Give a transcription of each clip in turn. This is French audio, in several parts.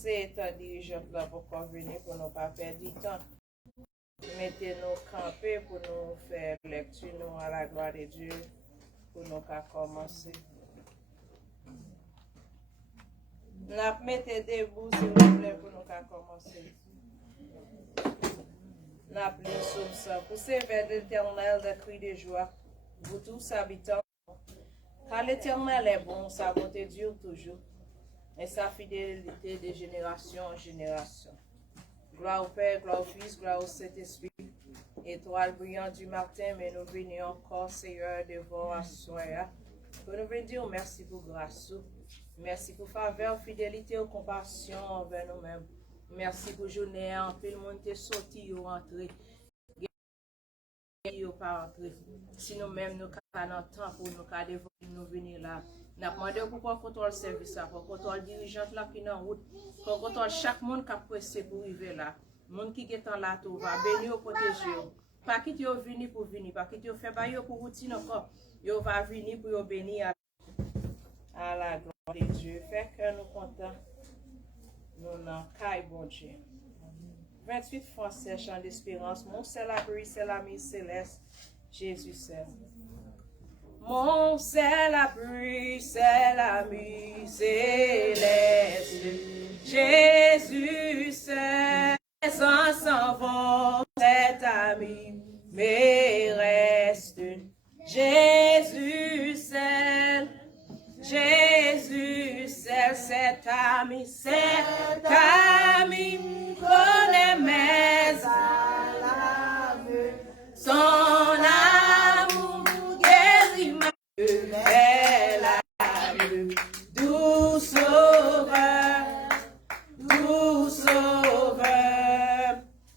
commencer, étant dirigeant là pour venir pour ne pas perdre du temps. Mettez-nous camper pour nous faire lecture nous à la gloire de Dieu pour nous commencer. Nous mettez debout s'il vous plaît pour nous commencer. Nous appelons sur ça. Poussez vers l'Éternel de cris de joie, vous tous habitants. Car l'Éternel est bon, sa bonté dure toujours, et sa fidélité de génération en génération. Gloire au Père, gloire au Fils, gloire au Saint-Esprit. Étoile brillante du matin, mais nous venons encore, Seigneur, devant à soir. Pour nous venir dire merci pour grâce. Merci pour faveur, fidélité ou compassion envers nous-mêmes. Merci pour journée, en peu le monde est sorti ou rentré. Ou pas rentré. Si nous-mêmes nous avons temps pour nous venir là. Nous avons demandé pourquoi contrôle le service, pour contrôle dirigeant là qui est en route, pour contrôle chaque monde qui a pressé pour arriver là. Monde qui est en là, tout va bénir ou protéger. Pas qui est venu pour venir, pas qui est fait bailler pour routine encore. Il va venir pour bénir à la gloire de Dieu. Fait que nous comptons. Nous n'avons qu'à bon Dieu. 28 Français, chant d'espérance. Mon c'est la pluie, c'est l'ami céleste. Jésus c'est. Mon c'est la pluie, c'est l'ami céleste. Jésus c'est. Les ans s'en vont, cet ami, mais reste. Jésus c'est. Jésus, c'est cet ami, connaît mes alarmes. Son amour guérit ma belle âme. Doux sauveur,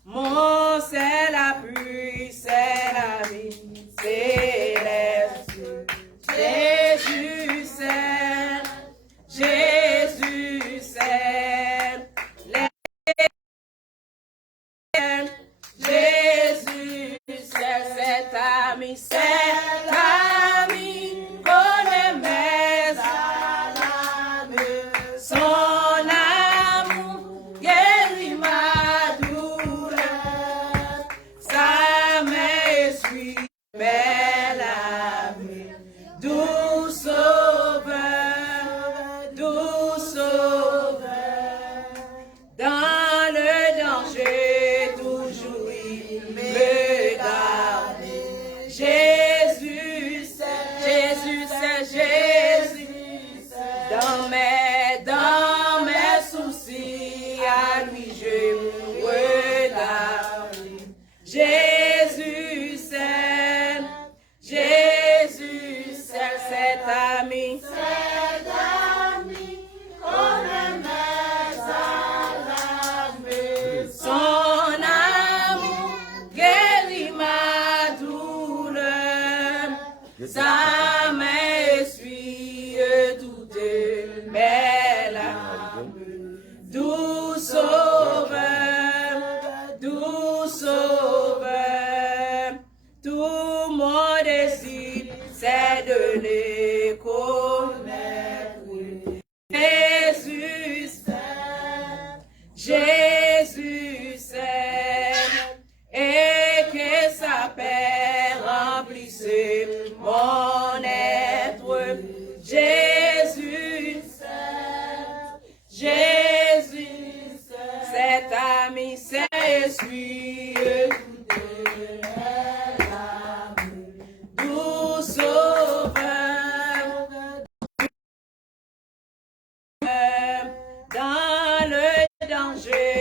mon c'est la pluie, c'est l'ami céleste. Jésus c'est, Jésus c'est, Jésus c'est cet ami, connaît mes alarmes. Son amour guérit ma douleur, sa main essuie mes larmes. Doux sauveur, dans le danger, toujours il me garde. Jésus c'est, dans mes soucis, à lui je regarde. Jésus c'est, cet ami, connaît mes alarmes. Son amour guérit ma douleur, sa main essuie toutes mes larmes. Doux sauveur, tout mon désir c'est de les connaître. Jésus c'est, et que sa paix remplisse mon être. Jésus c'est, cet ami c'est essuie toutes mes larmes. Doux sauveur, dans le danger.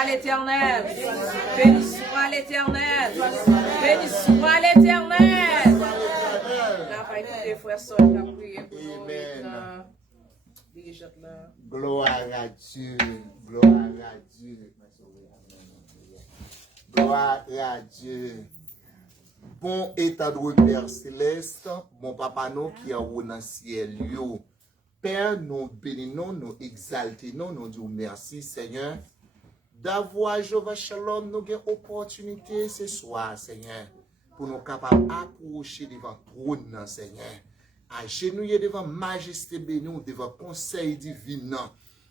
soit l'Éternel. Béni soit l'Éternel. Béni soit l'Éternel. Là, va écouter frère Sol qui a prié pour nous. Gloire à Dieu. Gloire à Dieu. Gloire à Dieu. Bon état de Père céleste, bon papa nous qui est dans le ciel. Père, nous bénissons, nous exaltons, nous disons merci Seigneur. D'avoir Jéhovah Shalom, nous avons opportunité ce soir, Seigneur, pour nous capables d'approcher devant le trône, Seigneur. Agenouiller devant majesté bénie, devant conseil divin,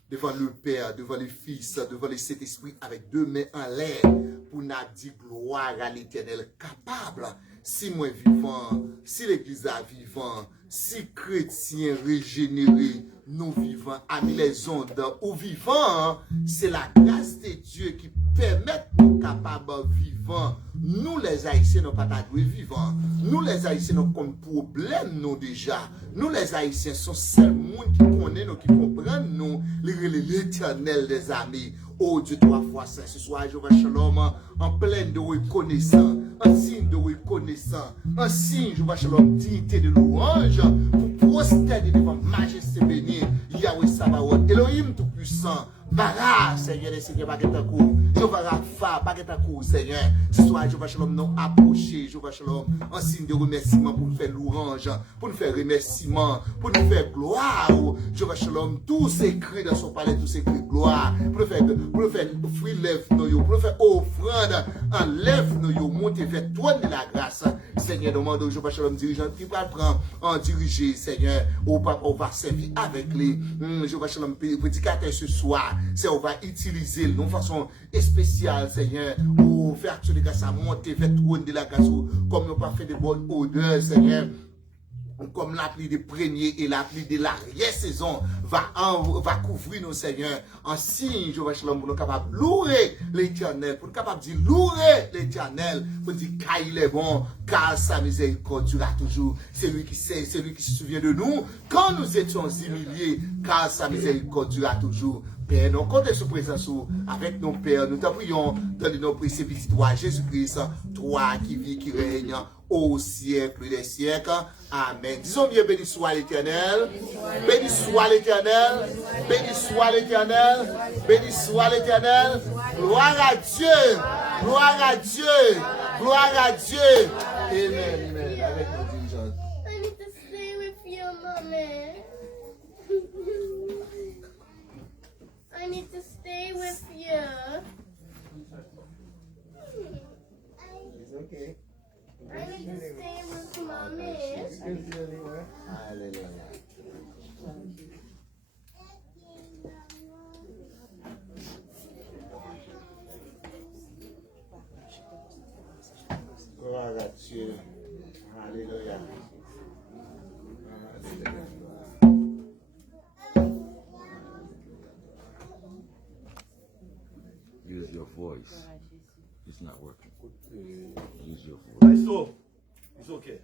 devant le Père, devant le Fils, devant le Saint-Esprit, avec deux mains en l'air, pour nous dire gloire à l'Éternel, capable, si moi vivant, si l'Église a vivant, si chrétiens régénérés, nous vivons, amis les ondes, ou vivants, c'est la grâce de Dieu qui permet nous capables vivants. Nous les Haïtiens, nous pas de vivants. Nous les Haïtiens, nous avons problème nous déjà. Nous les Haïtiens sont seuls monde qui connaissent nous, qui comprennent nous, l'Éternel des amis. Oh Dieu, 3 fois saint, ce soir, Jéhovah Shalom, en pleine de reconnaissance, en signe de reconnaissance, en signe, Jéhovah Shalom, dignité de louange, pour prosterner devant majesté bénie, Yahweh Sabaoth, Elohim tout-puissant, Bara, Seigneur des Seigneurs, Bagetakou, Jéhovah Rapha, Bagetakou, Seigneur, ce soir, Jéhovah Shalom, nous approcher, Jéhovah Shalom, en signe de remerciement pour nous faire louange, pour nous faire remerciement, pour nous faire gloire, Jéhovah Shalom, tout s'écrit dans son palais, tout s'écrit gloire, pour nous faire fruit lève nous, pour nous faire offrande, enlève nous, monter vers toi de la grâce, Seigneur, demande au Jéhovah Shalom, dirigeant qui va prendre en diriger, Seigneur, au papa, on va servir avec les, Jéhovah Shalom, prédicateur ce soir, c'est on va utiliser de façon spéciale, Seigneur, pour faire que les grâce à monter vers toi de la grâce, comme nous pas fait de bonnes odeurs, Seigneur. Comme la pluie des premiers et la pluie de l'arrière-saison va couvrir nos seigneurs. En signe, Jéhovah Shalom, pour nous capables de louer l'Éternel, pour nous capables de louer l'Éternel, pour nous dire qu'il est bon, car sa miséricorde durera toujours. C'est lui qui sait, c'est lui qui se souvient de nous, quand nous étions humiliés, car sa miséricorde durera toujours. Père, nous comptons sur présence avec nos pères, nous t'en prions dans nos précipices, toi, Jésus-Christ, toi qui vis, qui règne au siècle des siècles. Amen. Disons bien, béni soit l'Éternel, béni soit l'Éternel, béni soit l'Éternel, béni soit l'Éternel. Gloire à Dieu, gloire à Dieu, gloire à Dieu. Amen, amen. Avec nos dirigeants. I need to stay with you, mommy. I need to stay with you. It's okay. I need to stay with mommy. Hallelujah. Gloire à Dieu. Alléluia. Use your voice. It's not working. Use your voice. So, it's okay.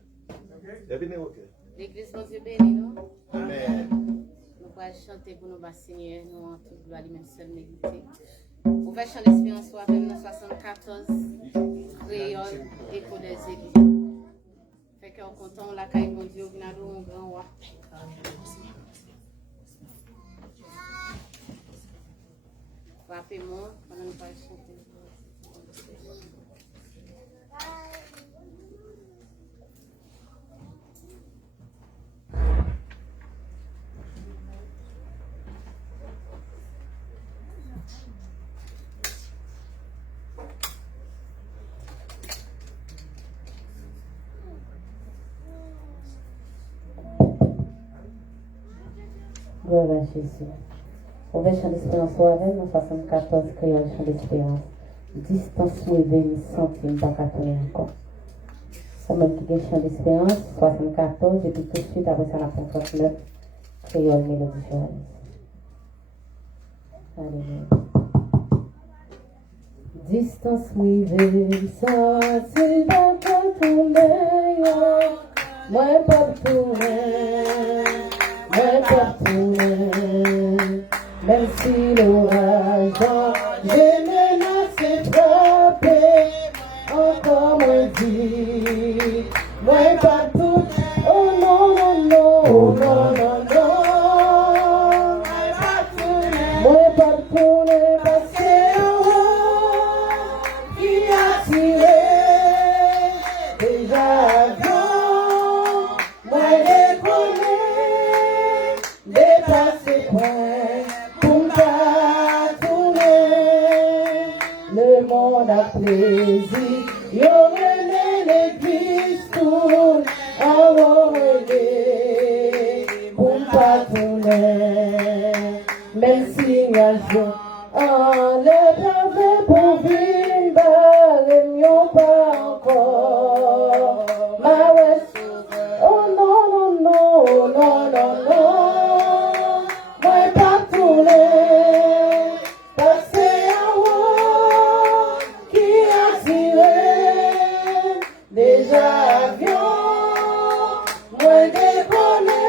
Everything okay. L'église va Dieu béni, non? Amen. Nous allons chanter pour nous Seigneur, nous en toute gloire, même seul mérité. Ouverture l'espérance soit avec nous 74, créole, écho des églises. Fait qu'on content la caille mon Dieu, vient à un grand roi. Frappez-moi pendant que nous allons chanter. Gloire à Jésus. On va chanter l'espérance avec nous, 74 créoles chant d'espérance. Distance réveille, centime, pas qu'à tourner encore. C'est même qui est chant d'espérance, 74, et puis tout de suite, après ça, la 39, créole mélodie joyeuse. Alléluia. Distance réveille, centime, pas qu'à tourner, moi pas tourner. Même si l'orage va, je ne le monde a plaisir. Yo relé l'église tourne, avant relé, pour pas tourner. Même si un jour, enlève la pour vivre, barre, mieux pas encore. Ma reste, oh non, non, non, non, non, non. Moi pas tourner, passer à haut, qui a tiré, déjà avion, moi décoller,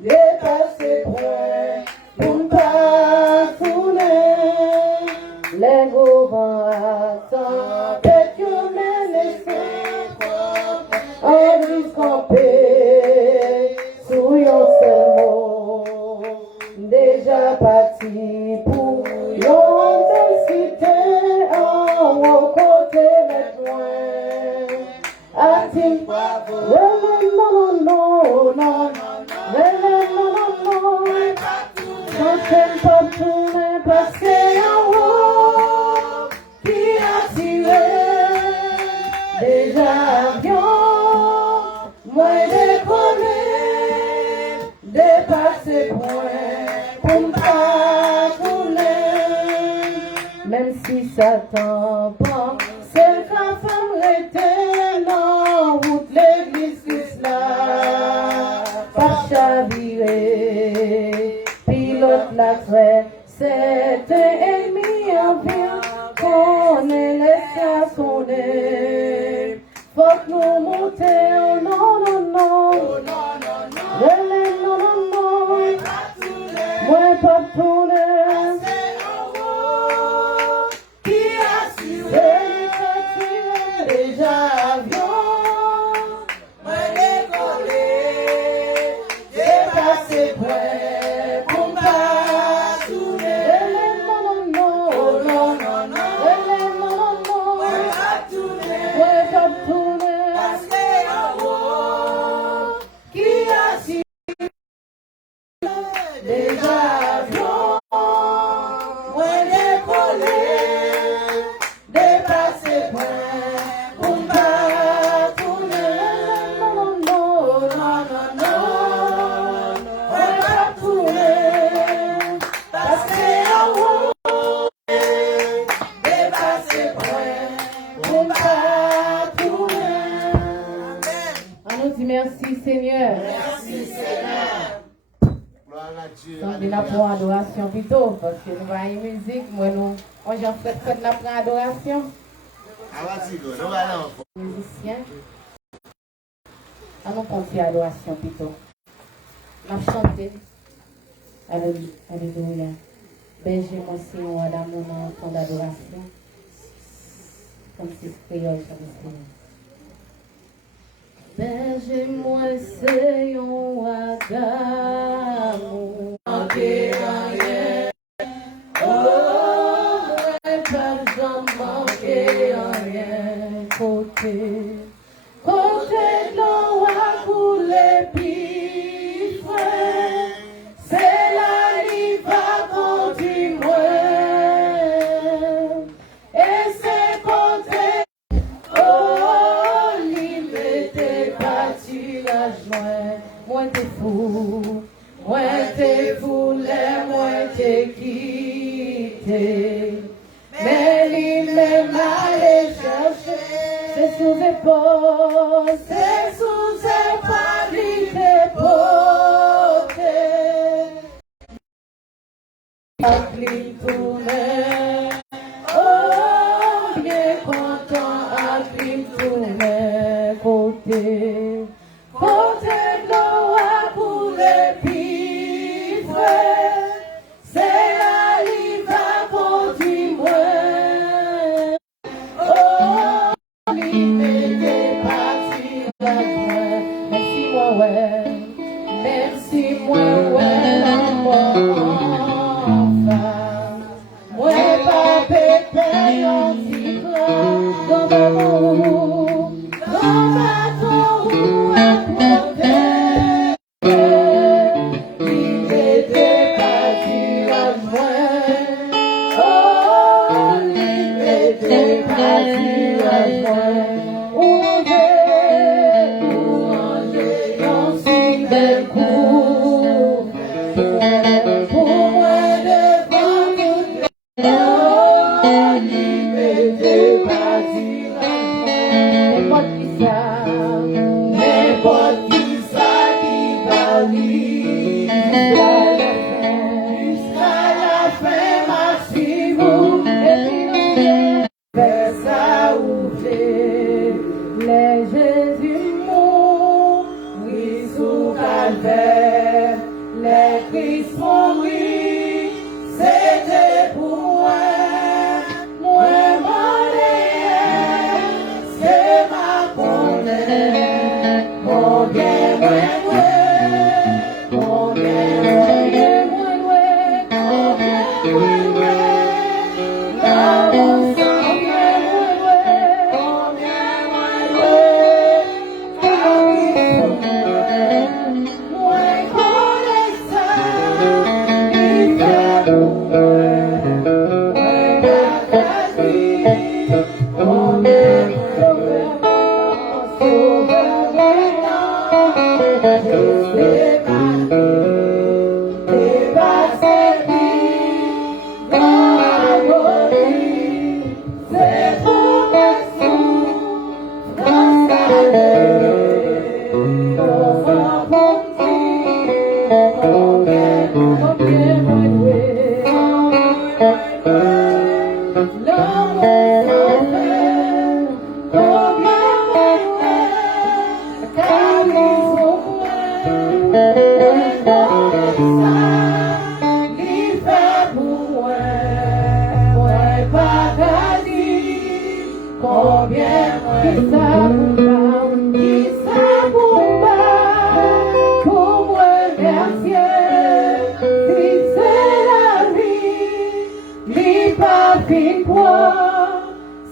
dépasser point, pour pas tourner. Les gros vents attendent, peut-être que mes en brise campé, sous yon seul mot, déjà parti pour yon seule cité, en haut côté met loin. A-t-il pas non, non, non, non, non, j'enchaîne pas tourner, passer en haut, qui a tiré, déjà avion, moi décoller, dépasser point, pour pas tourner, même si ça t'en prend, c'est le femme était non, route l'église Christ là, pas chavirer, pilote la traite, c'était ennemi en ville, qu'on est laissé à sonner. Faut que nous montions, non, non, non, non, non, non, moi pas tourner, qui a tiré, déjà avion, moi décoller, dépasser près, pour pas tourner, non, non, non, non, non, non, moi pas tourner, passer en haut, qui a tiré, déjà avion, moi décoller, dépasser point, pour pas tourner, non, non, non, non, non, moi pas tourner, passer en haut, dépasser point, pour pas tourner. On nous dit merci Seigneur. Merci Seigneur. Gloire à Dieu. Donc, nous avons adoration plutôt, parce que nous avons une musique, moi, nous, on j'en fait nous adoration. Musicien. On nous compte adoration plutôt. On a chanté. Alléluia. Berger, moi, c'est moi, d'amour, dans le temps d'adoration. Comme si c'était créole, ça me Berger, moi, c'est un d'amour. Oh, pas manquer rien. Côté de l'eau a coulé puis frais. C'est la rive à continuer. Et c'est côté, oh, l'immédiat parti la joie. Moi t'es fou, moi t'es quitté. Mais l'île m'a allé chercher, c'est sous épaule, l'île déporté. L'île tournait, oh, bien content, l'île tournait, côté de l'eau à couler, puis frais, c'est la rive à continuer. Oh, l'immédiat parti la joie. Merci moi, ouais. Merci moi, ouais, enfin. Moi, pas péter en titre dans ma roue. Dans ma roue, à côté. L'immédiat parti la joie. Oh, N'importe qui ça qui va arriver jusqu'à la fin maximum et puis ça ouvre les Jésus mourent oui sous calvaire les Christ mourir c'était pour moi c'est ma connaître mon bien mon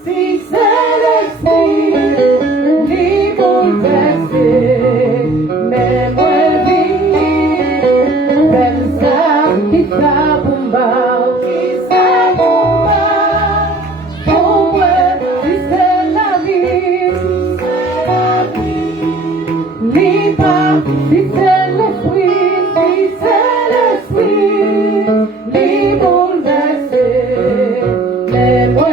Si c'est l'esprit, li bouleversé, mais moi vini, ben ça, qui ça bomba, pour moi, si c'est la vie, li pas, si c'est l'esprit, li bouleversé, mais moi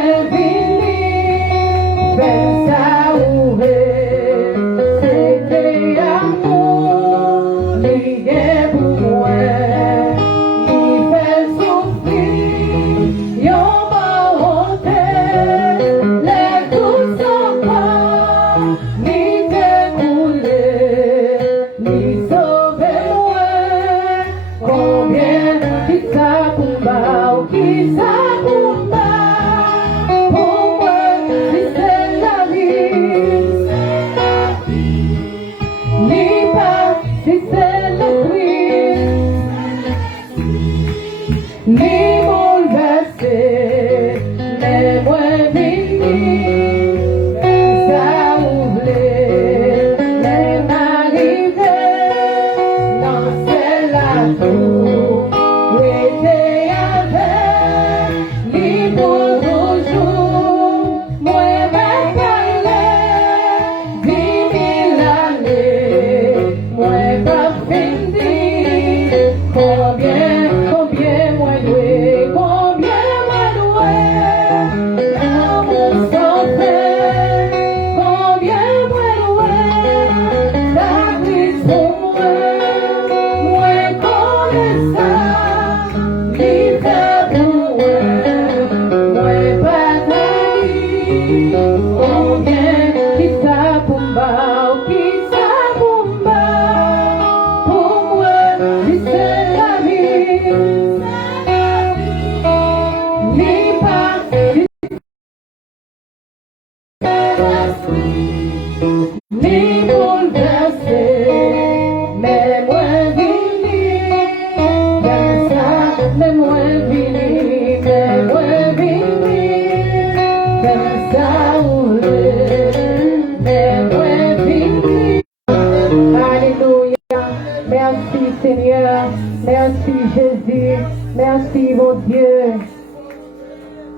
Merci, mon Dieu.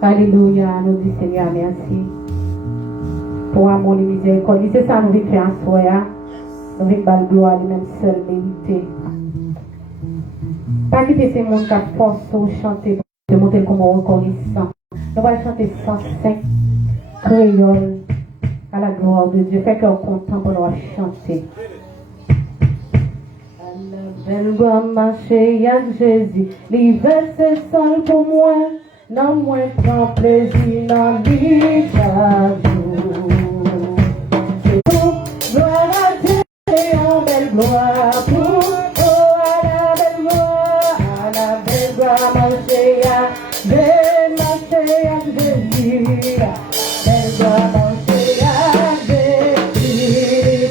Alléluia. Nous disons Seigneur, merci. Pour amour et miséricorde. C'est ça nous voulons faire en soi. Nous voulons faire gloire à lui-même seul mérité. Pas quitter ces mondes qui force ou chanter. de montrer comment reconnaissant. On va chanter 105 créoles à la gloire de Dieu. Fait qu'on est content pour nous chanter. À la belle voix marcher avec Jésus, l'hiver c'est seul pour moi. Non, moi prends plaisir dans l'hiver chaque jour. Gloire à Dieu et en belle gloire pour à la belle gloire marcher avec Jésus, belle gloire marcher avec Jésus,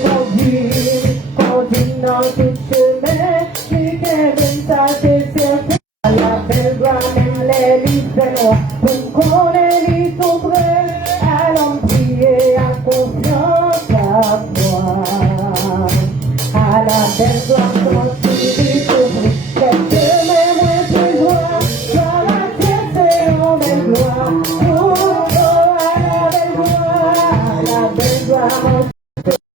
conduit dans tout chemin, qui t'aime ça c'est certain. À la belle gloire même les livres pour qu'on les tout près, allons prier à confiance à toi. À la belle gloire quand tu dis tout près, quelques mêmes plus loin, gloire à Dieu c'est en belle gloire, oh à la belle gloire, Jésus.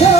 Oh,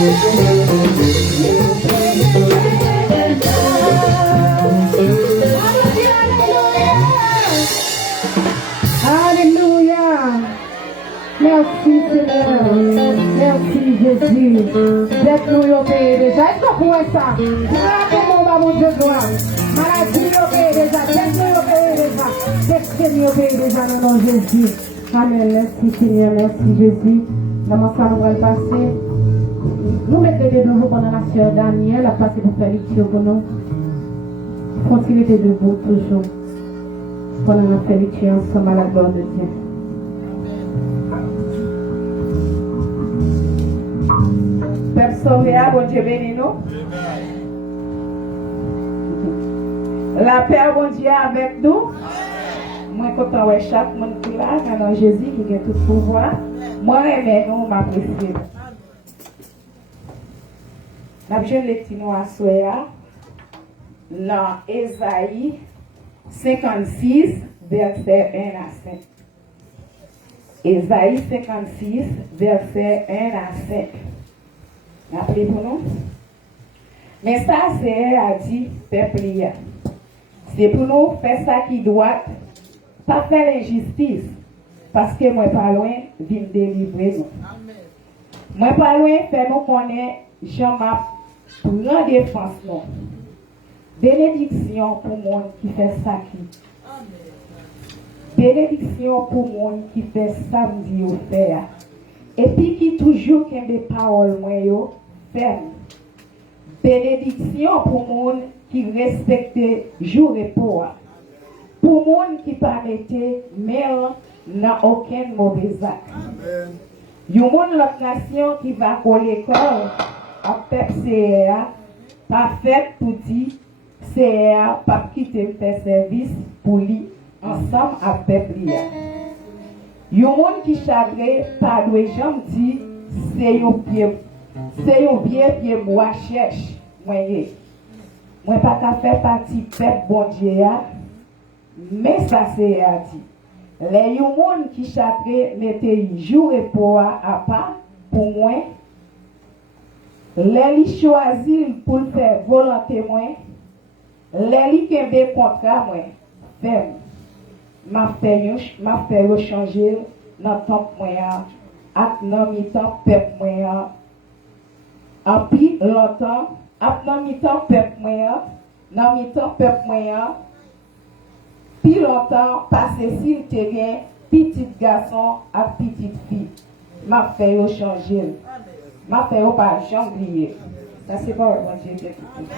Alléluia. Merci Seigneur. Merci Jésus. D'être nous au pays déjà. Est-ce qu'on pourrait ça? Comment on va mon Dieu gloire? Maladie au pays déjà. D'être nous au pays déjà. D'être nous au pays déjà dans le nom de Jésus. Amen. Merci Seigneur. Merci Jésus. Dans mon sang, nous allons passer. Nous mettons les deux jours pendant la sœur Daniel. À passer pour faire lecture pour nous. Continuez debout toujours. Pendant la faire lecture ensemble à la gloire de Dieu. Père Sauvéa, bon Dieu bénis nous. La paix, bon Dieu, avec nous. Moi, content de chaque monde qui est là, dans Jésus qui a tout pouvoir. Moi, j'aime nous, m'apprécier. La jeune lecture à Soya, dans Ésaïe 56, verset 1 à 5. Ésaïe 56, verset 1 à 5. Rappelez-vous, non? Mais ça, c'est a dit, peuple, c'est pour nous faire ça qui doit, pas faire l'injustice, parce que moi, pas loin, vient délivrer nous. Moi, pas loin, faire nous connaître, Jean-Marc, pour la défense, non. Bénédiction pour le monde qui fait ça qui. Bénédiction pour le monde qui fait samedi au faire. Et puis qui toujours qui des paroles moins ferme. Bénédiction pour le monde qui respecte jour et pour. Pour le monde qui pas mettait mère dans aucun mauvais acte. Il y a l'autre nation qui va coller corps à PEPCA, pas fait pour dire CA, pas quitter faire service pour lui ensemble avec peuple. Il y a monde qui chagré pas de jambe dit c'est un bien pied moi cherche moi pas qu'à faire partie peuple bon Dieu mais ça c'est a dit les monde qui chagré mettez jour et pour à part pour moi les choisir pour faire volonté moi les qui ont contrat moi ferme m'a fait changer dans temps moyen ak nan mi temps peuple moyen en plus longtemps ak nan mi temps peuple moyen nan mi temps peuple moyen puis longtemps passé s'il te bien petit garçon ak petite fille m'a fait changer m'a fait pas jamais oublier ça c'est pas mon Dieu. Amen.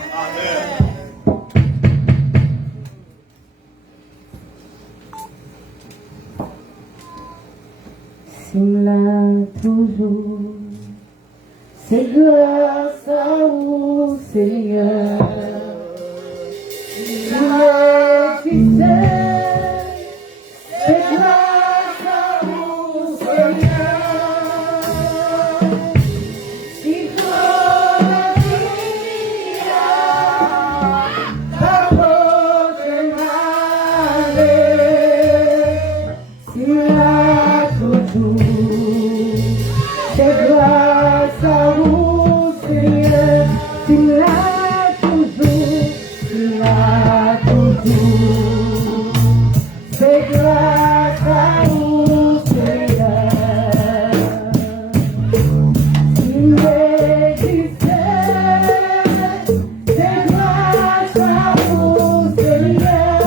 Là toujours, c'est grâce à vous, Seigneur. Tu c'est grâce à vous, Seigneur. Si la vie ta prochaine année, si là toujours. C'est grâce à vous, Seigneur, tu l'as toujours, tu l'as toujours. C'est grâce à vous, Seigneur. Tu existais, c'est grâce à vous, Seigneur.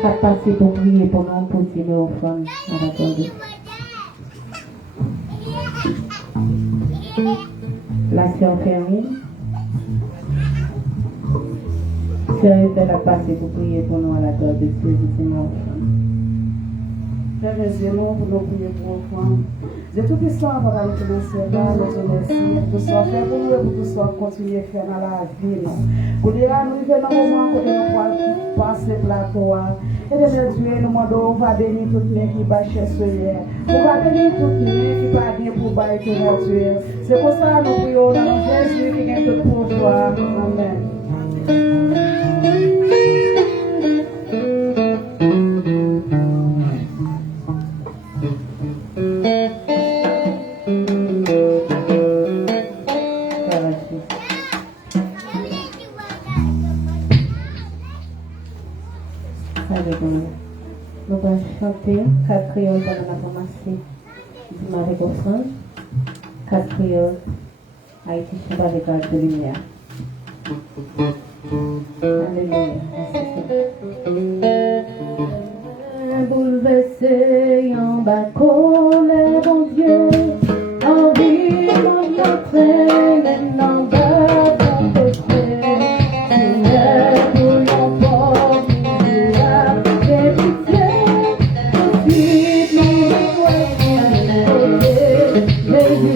Qu'à passer pour prier pour nous, pour tirer au fond à la gloire de Dieu. La sœur Fermine. Sœur Estelle a passé pour prier pour nous à la gloire de Dieu, je dis mon enfant. Frères et nous pour nous prier pour enfants. De toute histoire, avant d'aller commencer là, nous te remercions. Tout soit fait pour nous et pour tout soit continuer à faire dans la vie. Pour dire à nous, dans le moment où nous pouvons passer plateau. Et de Dieu, nous demandons, on va bénir toutes les qui bâchent sur hier. On va bénir toutes les qui pas bien pour bâcher Dieu. C'est pour ça que nous prions dans Jésus qui est tout pouvoir. Amen. Nous allons chanter 4 créoles pendant la commencée. Dis-moi avec offrande. 4 créoles. Haïti chante avec la de lumière. Alléluia. Bouleversé en bas, colère, mon Dieu. Envie, mon entrée, maintenant bas, mon côté. Seigneur, pour l'enfant, Thank you.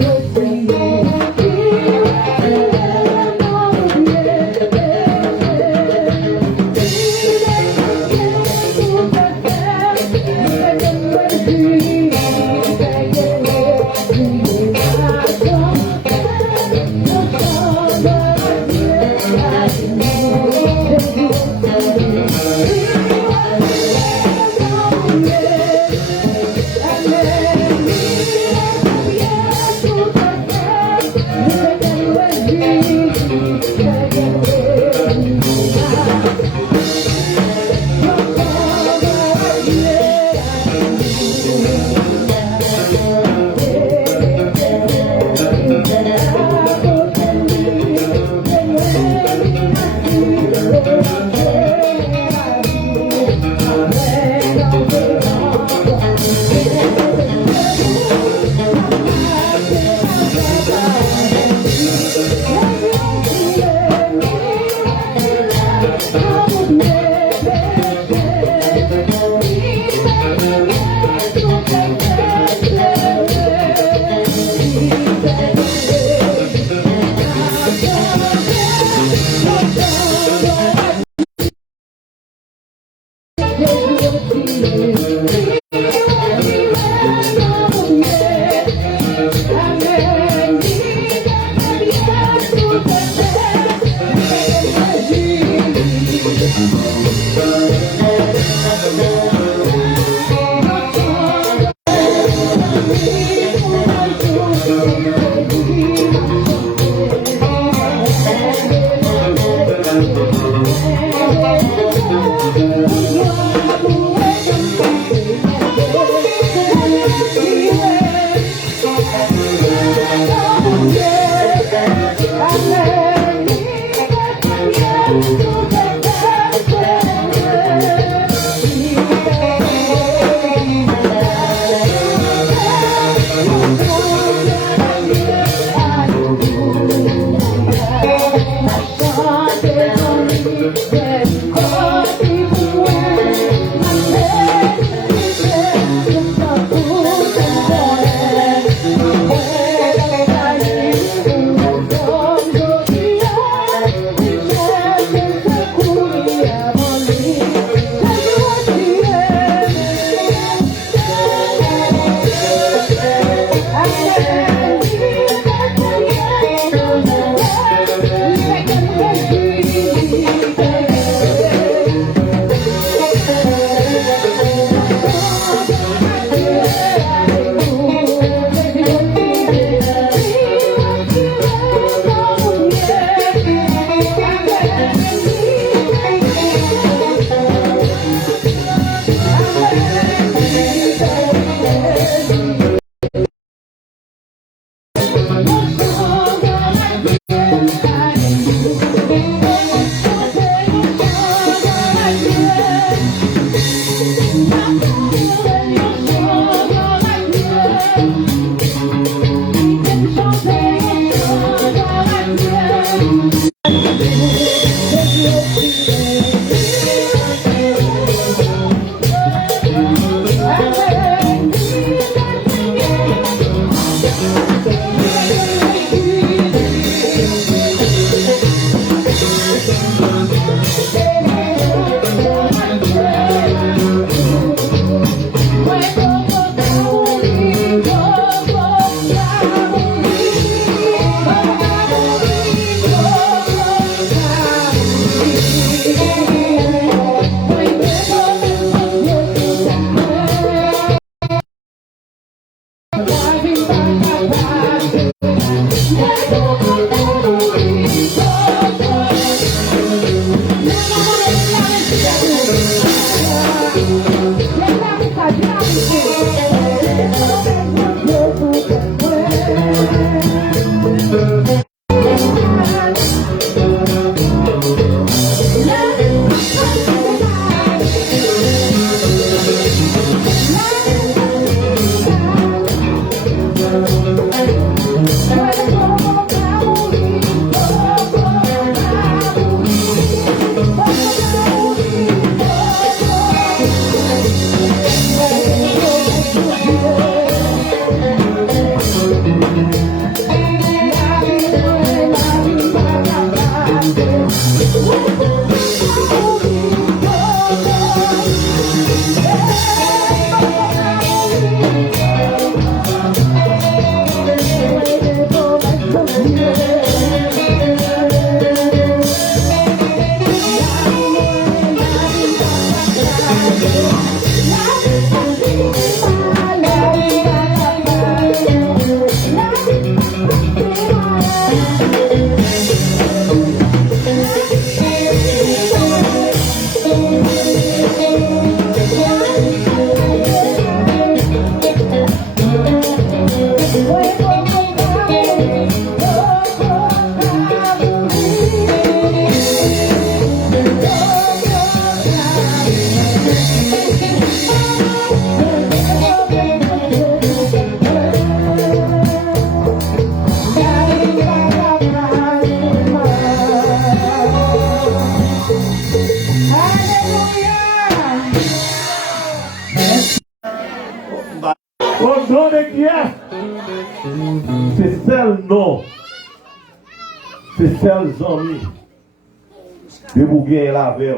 C'est celle non. C'est celle amis. De vous gagner la verre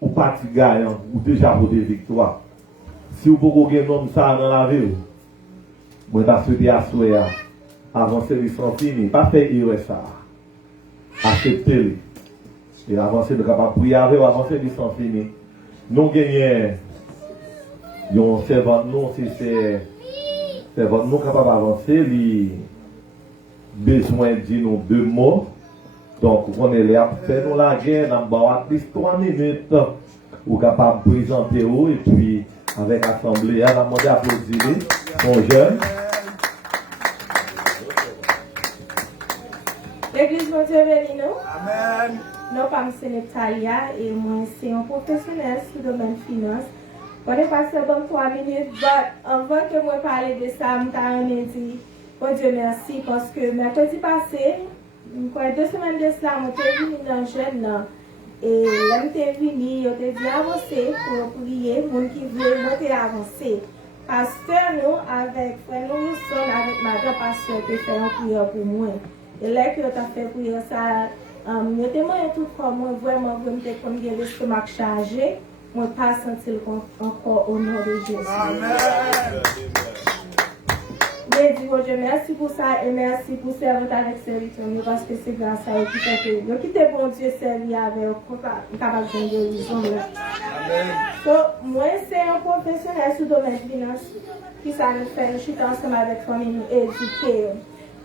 ou parti gagnant ou déjà pour des victoires. Si vous pouvez gagner nom ça dans la vie, moi je souhaité à souhaiter avant que les sont finis, pas faire ça. Acceptez-les. Et avancer de capable prier avec avancer les sont finis. Nous gagnons yon servant nous si c'est servant nous capable d'avancer, les besoin de dire nous 2 mots. Donc, on est là pour faire nous la guerre, dans at least 3 minutes, ou capable de présenter et puis avec l'assemblée, on a demandé à applaudir mon jeune. L'église de Dieu béni nous. Amen. Nous sommes c'est Natalia et moi c'est un professionnel sur le domaine finance. On est passé dans 3 minutes, mais avant que moi parle de ça, je me dit, oh Dieu merci, parce que mercredi passé, 2 semaines de cela, je suis venu dans le jeune. Et là, je suis venu, je suis dit avancer pour prier, les gens qui veulent monter avancer. Pasteur, nous, avec frère Wilson, avec madame pasteur, qui fait une prière pour moi. Et là, que tu as fait prière, ça, je suis tout comme moi, vraiment, comme l'estomac chargé. Moi, pas sentir encore au nom de Jésus. Amen. Je dis, oh Dieu, merci pour ça et merci pour servir avec serviteur parce que c'est grâce à eux qui fait que vous quittez bon Dieu servir avec eux, capable de guérison. Amen. Moi, c'est un professionnel sous le domaine financier qui ça nous fait, nous sommes ensemble avec la famille, nous éduquer.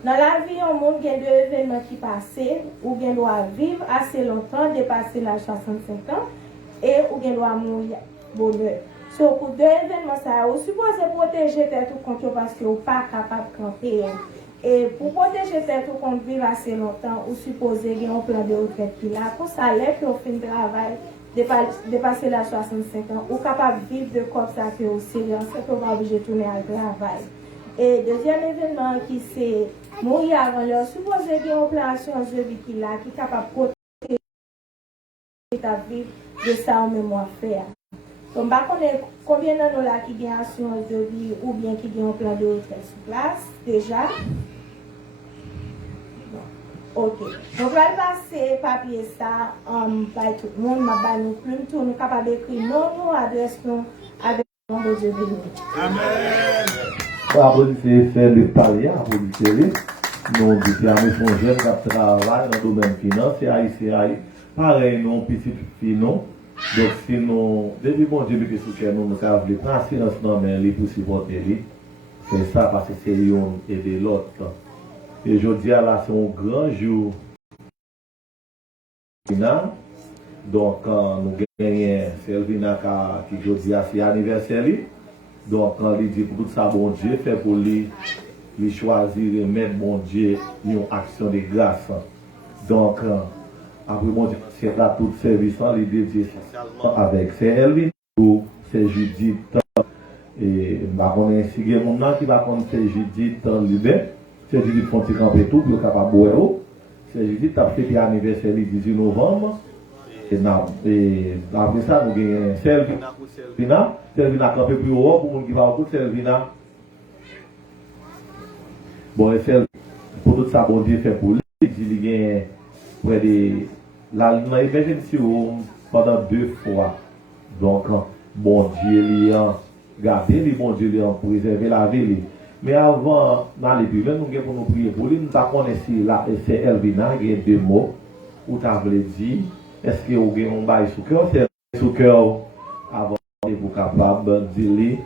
Dans la vie, on monde a 2 événements qui passent, ou on doit vivre assez longtemps, dépasser l'âge 65 ans. Et ou bien doit mourir bonheur. So pour 2 événements ça, vous supposez protéger tête contre parce que vous pas capable de camper. Et pour protéger tête contre vivre assez longtemps, vous supposez qu'il y a un plan de retraite qui là pour ça l'air que vous fin de travail dépasser la 65 ans, ou capable de vivre de comme ça que vous sérieux, c'est que vous pas obligé de tourner à travail. Et deuxième événement qui c'est mourir avant l'heure, supposez qu'il y a un plan d'assurance de vie qui là qui est capable de protéger ta vie de ça ou même faire. Donc, bah, combien de nous là qui ont assurance de vie ou bien qui ont un plan de retraite sur place déjà? Ok. Donc, là, passer papier ça, par tout le monde, ma nous plume, tout, nous capables d'écrire non, adresse nous avec le nom de Dieu béni. Amen. Applaudissez, c'est le palier, applaudissez-les. Nous, depuis à mes jeunes qui travaillent dans le domaine financier, haïtien, pareil, non, petit fille, non. Donc, si nous, depuis bon Dieu, que ce que nous avons prendre silence dans les pour supporter lui, c'est ça parce que c'est l'un et de l'autre. Et je dis là, c'est un grand jour. Donc, nous gagnons Selvina qui dit à ses anniversaire. Donc, il dit pour tout ça, bon Dieu, fait pour lui, il choisit de mettre bon Dieu une action de grâce. Donc, après bon Dieu, c'est là tout service, il dédie spécialement avec c'est Elvin ou c'est Judith. Et je connais si il y a mon nom qui va connaître c'est Judith Libé. C'est Judith font camper tout pour capable boire. C'est Judith a fait l'anniversaire le 18 novembre. Et après ça, nous avons Selvina. Selvina a campé plus haut pour les gens qui vont écouter Selvina. Bon, et pour tout ça, bon Dieu fait pour lui. Il y a près de l'émergence pendant 2 fois. Donc, bon Dieu lui a gardé, bon Dieu lui a préservé la vie. Mais avant d'aller plus loin, nous avons prier pour lui. Nous avons ici, là, c'est Elvina, il y a 2 mots. Où tu as dit, est-ce que vous avez un bail sous cœur? C'est sous cœur avant de vous capable de dire.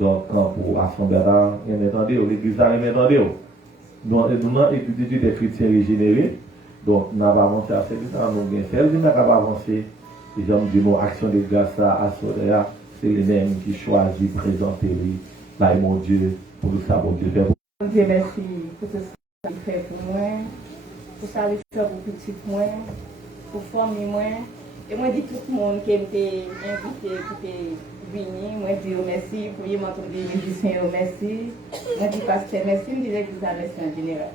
Donc, pour assembler, l'église a m'entendez. Nous avons étudié des chrétiens régénérés. Donc, nous avons avancé à cette étape, nous avons fait, nous avons avancé. Et j'aime dire, nos actions de grâce à Soria, c'est les mêmes qui choisissent de présenter là, mon Dieu, pour tout ça, mon Dieu. Mon Dieu, merci pour tout ça qu'il fait pour moi, pour ça qu'il fait pour petit moi, pour former moi. Et moi, je dis tout le monde qui m'a invité pour venir, moi, je dis merci, pour y m'entendre les musiciens, merci. Moi, je dis pasteur, merci, je dis l'église merci en général.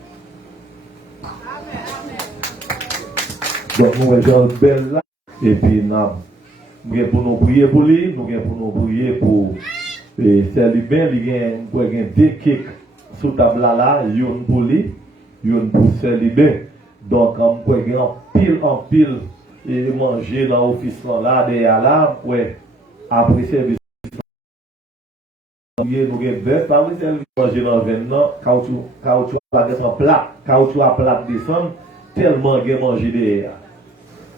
Donc, nous avons une belle là. Et puis, nous avons pour nous prier pour lui, nous avons pour nous prier pour Célibin, il y a 2 cakes sous table là, une pour lui, une pour Célibin. Donc, on peut en pile et manger dans l'office là, derrière là, après service. Nous avons bœuf, pas manger dans le vin, caoutchouc à plat descendre, tellement il manger derrière.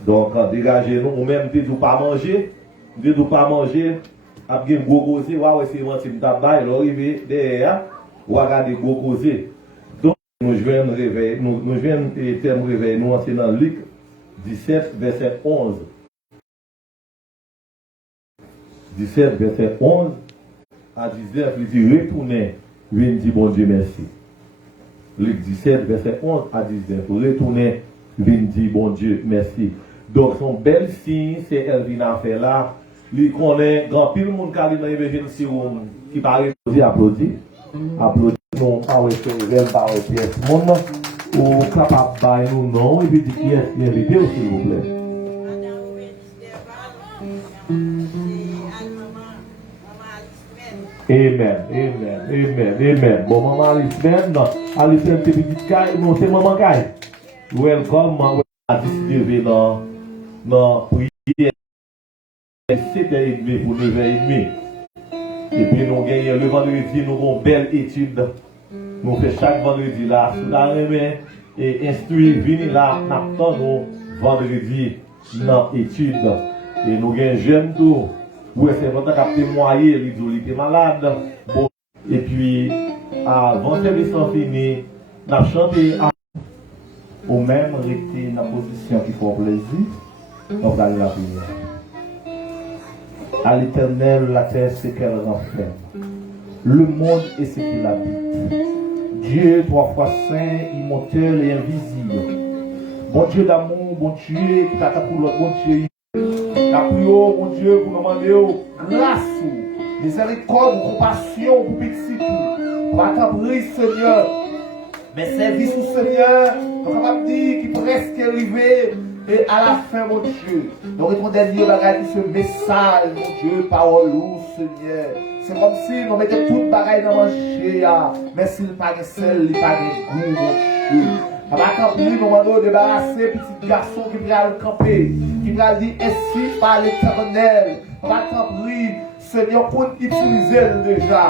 Donc, dégagez-nous, ou même dit pas manger, après gros causé, c'est menti m'tabaye, l'arrivée derrière, ou regarder gros causé. Donc, nous venons réveiller, nous venons terme réveil, nous c'est dans Luc 17, verset 11. 17, verset 11 à 19, il dit retournez, lui dit bon Dieu merci. Luc 17, verset 11 à 19, retournez, lui dit bon Dieu merci. Donc, son bel signe, c'est Elvina fait là. Lui connaît grand pile monde qui arrive dans l'émergence qui paraît applaudit. Applaudit, non, pas référent, pas pièce. Monde, ou capable de nous non, et puis dit qui est invité, s'il vous plaît. Amen. Bon, maman Alisben, non, Alisben, c'est petite caille, non, c'est maman caille. Welcome, maman, a décidé dans prière. 7h30 pour 9h30. Et puis nous gagnons le vendredi, nous avons une belle étude. Nous faisons chaque vendredi là, sous la main, et instruire, venir là, nous vendredi dans l'étude. Et nous gagnons jeune tout. Oui, c'est votre cap témoigner, il était malade. Bon. Et puis, avant que le service fini, nous avons chanté. Ou même rester dans la position qui fait plaisir, on va aller la prière. À l'Éternel, la terre, c'est qu'elle renferme. Le monde et ce qu'il habite. Dieu, 3 fois saint, immortel et invisible. Bon Dieu d'amour, bon Dieu, qui t'a pour l'autre, bon Dieu. La prière, bon Dieu, pour nous demander grâce, miséricorde, compassion pour petit tout. Pas t'abrir, Seigneur. Mais service au Seigneur, nous sommes capables de dire qu'il est presque arrivé. Et à la fin, mon Dieu, nous répondons Dieu, ce message, mon Dieu, parole, Seigneur. C'est comme si nous mettions toute bagaille dans manger, mais s'il n'y a pas de sel, il n'y a pas de goût, mon Dieu. Papa, quand nous demandons de débarrasser petit garçon qui vient le camper, qui vient dire ainsi par l'Éternel. Papa, quand Seigneur, pour utiliser déjà.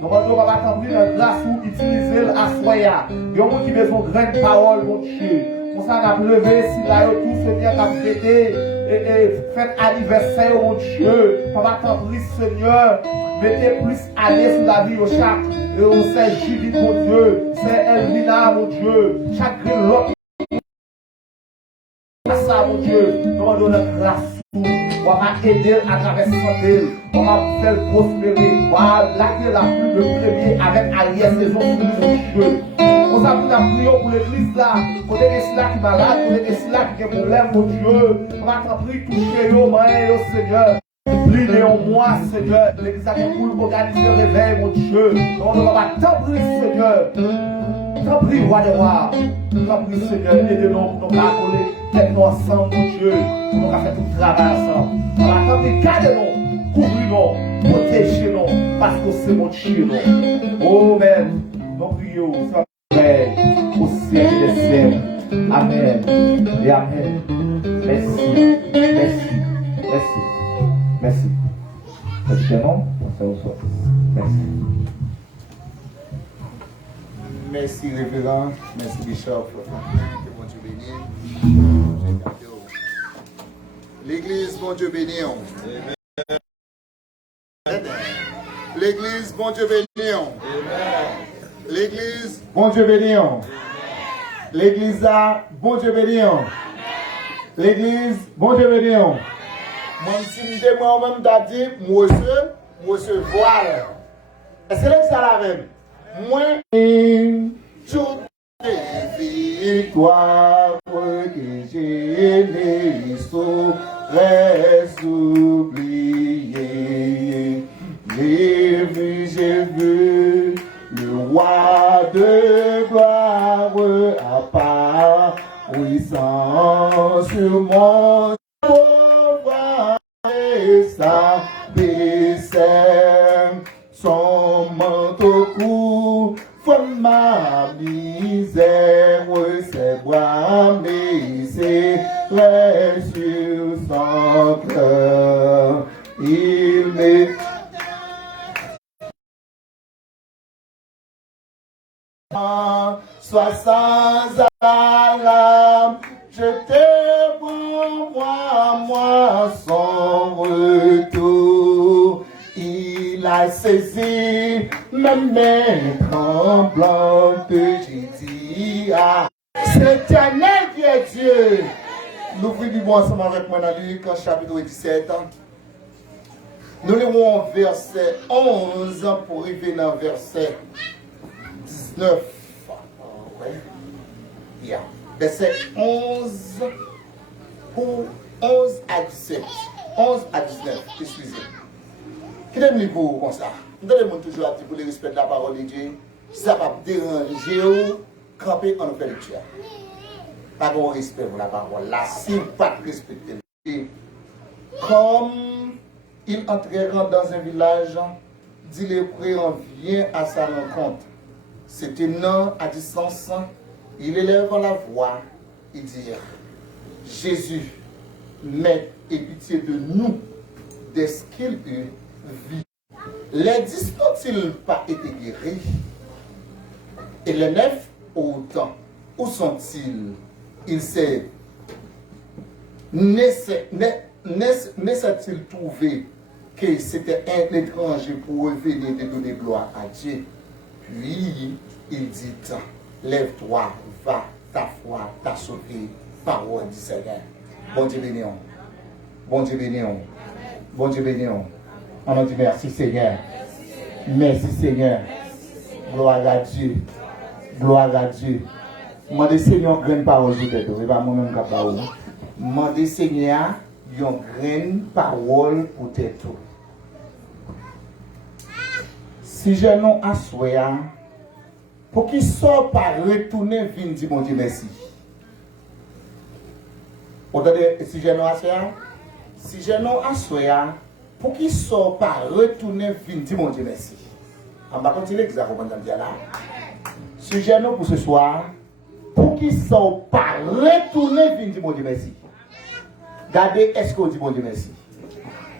Nous demandons, papa, quand la grâce pour utiliser à soya. Il y a un monde qui a besoin de grandes paroles, mon Dieu. On s'en a levé, si là, tout Seigneur qui a fêté et fait anniversaire, mon Dieu. Papa, t'en prie, Seigneur, mettez plus aller sur la vie au chaque. Et on sait Judith, mon Dieu. C'est Elvina, mon Dieu. Chaque l'autre. ça, mon Dieu, nous allons donner grâce. On va aider à travers santé. On va faire prospérer. On va laquer la pluie de premier avec Ariel saison sur nos cheveux. On va tout prier pour l'église là. Pour les là qui malade, pour les là qui ont des problèmes, mon Dieu. On va t'en prier, toucher yo, main, Seigneur. Plie en moi, Seigneur. L'église a pour organiser le réveil, mon Dieu. On va t'en prier, Seigneur. T'en prie, roi des rois. T'en prie, Seigneur. Aidez-nous pour nous accoler. Faites-nous ensemble, mon Dieu. Pour nous faire tout le travail ensemble. On va t'en prier, gardez-nous, couvrez-nous, protégez-nous. Parce que c'est mon Dieu. Oh, Maître, nous prions. Père, au ciel des ciels. Amen. Et Amen. Merci. Merci. Merci. Merci. Merci. Merci. Merci, révérend. Merci, Bishop. Que bon Dieu bénisse. L'église, bon Dieu bénisse. L'église, bon Dieu bénisse. L'église, bon Dieu bénisse. L'église, bon Dieu bénisse. L'église, bon Dieu bénisse. Mon intimité, moi-même, t'as dit, monsieur, voile. Est-ce que c'est ça la même? Moi, toutes les victoires que j'ai les saurais oublier. J'ai vu le roi de gloire apparaissant sur mon pauvre et sa baissait son manteau court. From ma misère, ses bras blessés, sur son cœur, il m'est sois sans alarme, je te prends moi son retour. Il a saisi ma main tremblante, j'ai dit à l'éternel qui est Dieu. Nous vivons ensemble avec moi dans Luc chapitre 17. Nous lirons verset 11 pour arriver dans verset 19. Yeah. Verset 11 pour 11 à 17. 11 à 19, excusez. Qui aime les pour comme ça? Nous devons toujours un petit peu le respect de la parole de Dieu. Ça va déranger, camper en fait de Dieu. Pas de respect pour la parole. Là, si pas de respecter. Comme il entrera dans un village, dit le prêtre vient à sa rencontre. Se tenant à distance, il élève la voix et dit: Jésus, Maître, aie pitié de nous, dès qu'il eut vu. Les 10 n'ont-ils pas été guéris? Et les 9 autant, où sont-ils? Il s'est n'est-il trouvé que c'était un étranger pour revenir de donner gloire à Dieu? Puis il dit: lève-toi, va, ta foi t'a sauvé, parole du Seigneur. Bon Dieu béni. Bon Dieu béni. Bon Dieu béni. On a dit merci Seigneur. Merci Seigneur. Gloire à Dieu. Gloire à Dieu. Demandez Seigneur une grande parole peut-être. C'est pas moi-même qui parle. Demandez Seigneur une grande parole peut-être. Si je n'en assois, pour qu'il soit pas retourner, viens dire mon Dieu merci. Si je n'en assois, si je n'en assois, pour qu'il soit pas retourner, viens dire mon Dieu merci. On va continuer exactement comme ça là. Si je n'en pour ce soir, pour qu'il soit pas retourner, viens dire mon Dieu merci. Gardez, est-ce qu'on dit bon Dieu merci?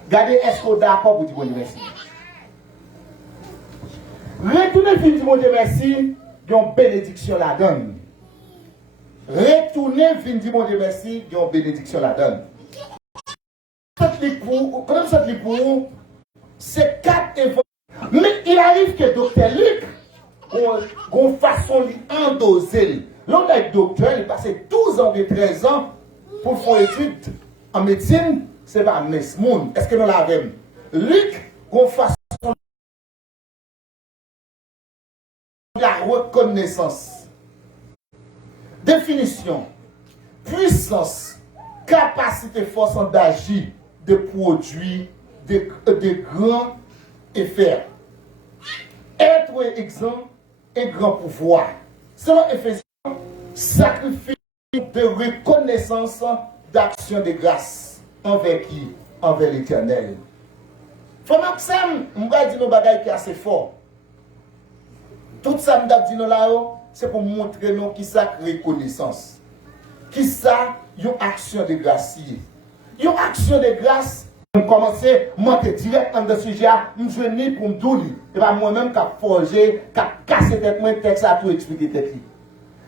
Gardez, est-ce qu'on est d'accord pour dire bon Dieu merci? Retournez, fin dire mon Dieu merci, il y a une bénédiction la donne. Retournez, fin dire mon Dieu merci, il y a une bénédiction la donne. Comme ça, c'est 4 événements. Mais il arrive que docteur Luc, qu'on façon d'endoser. L'on est docteur, il passe 12 ans, 13 ans, pour faire étude en médecine, c'est pas Mesmoun. Est-ce que nous l'avons? Luc, qu'on fasse la reconnaissance. Définition. Puissance, capacité force d'agir, de produire de grands effets. Être exempt et grand pouvoir. Selon Éphésiens, sacrifice de reconnaissance d'action de grâce. Envers qui? Envers l'Éternel. Faut que Sam, m'ga dit nos bagailles qui assez fort. Tout ça m'ga dit nous là, c'est pour montrer nous qui ça reconnaissance. Qui ça une action de grâce. Une action de grâce, on commence à monter direct dans le sujet, je ni pour me dire, et pas moi-même qui a forgé, qui a cassé tête moi texte à tout expliquer tête.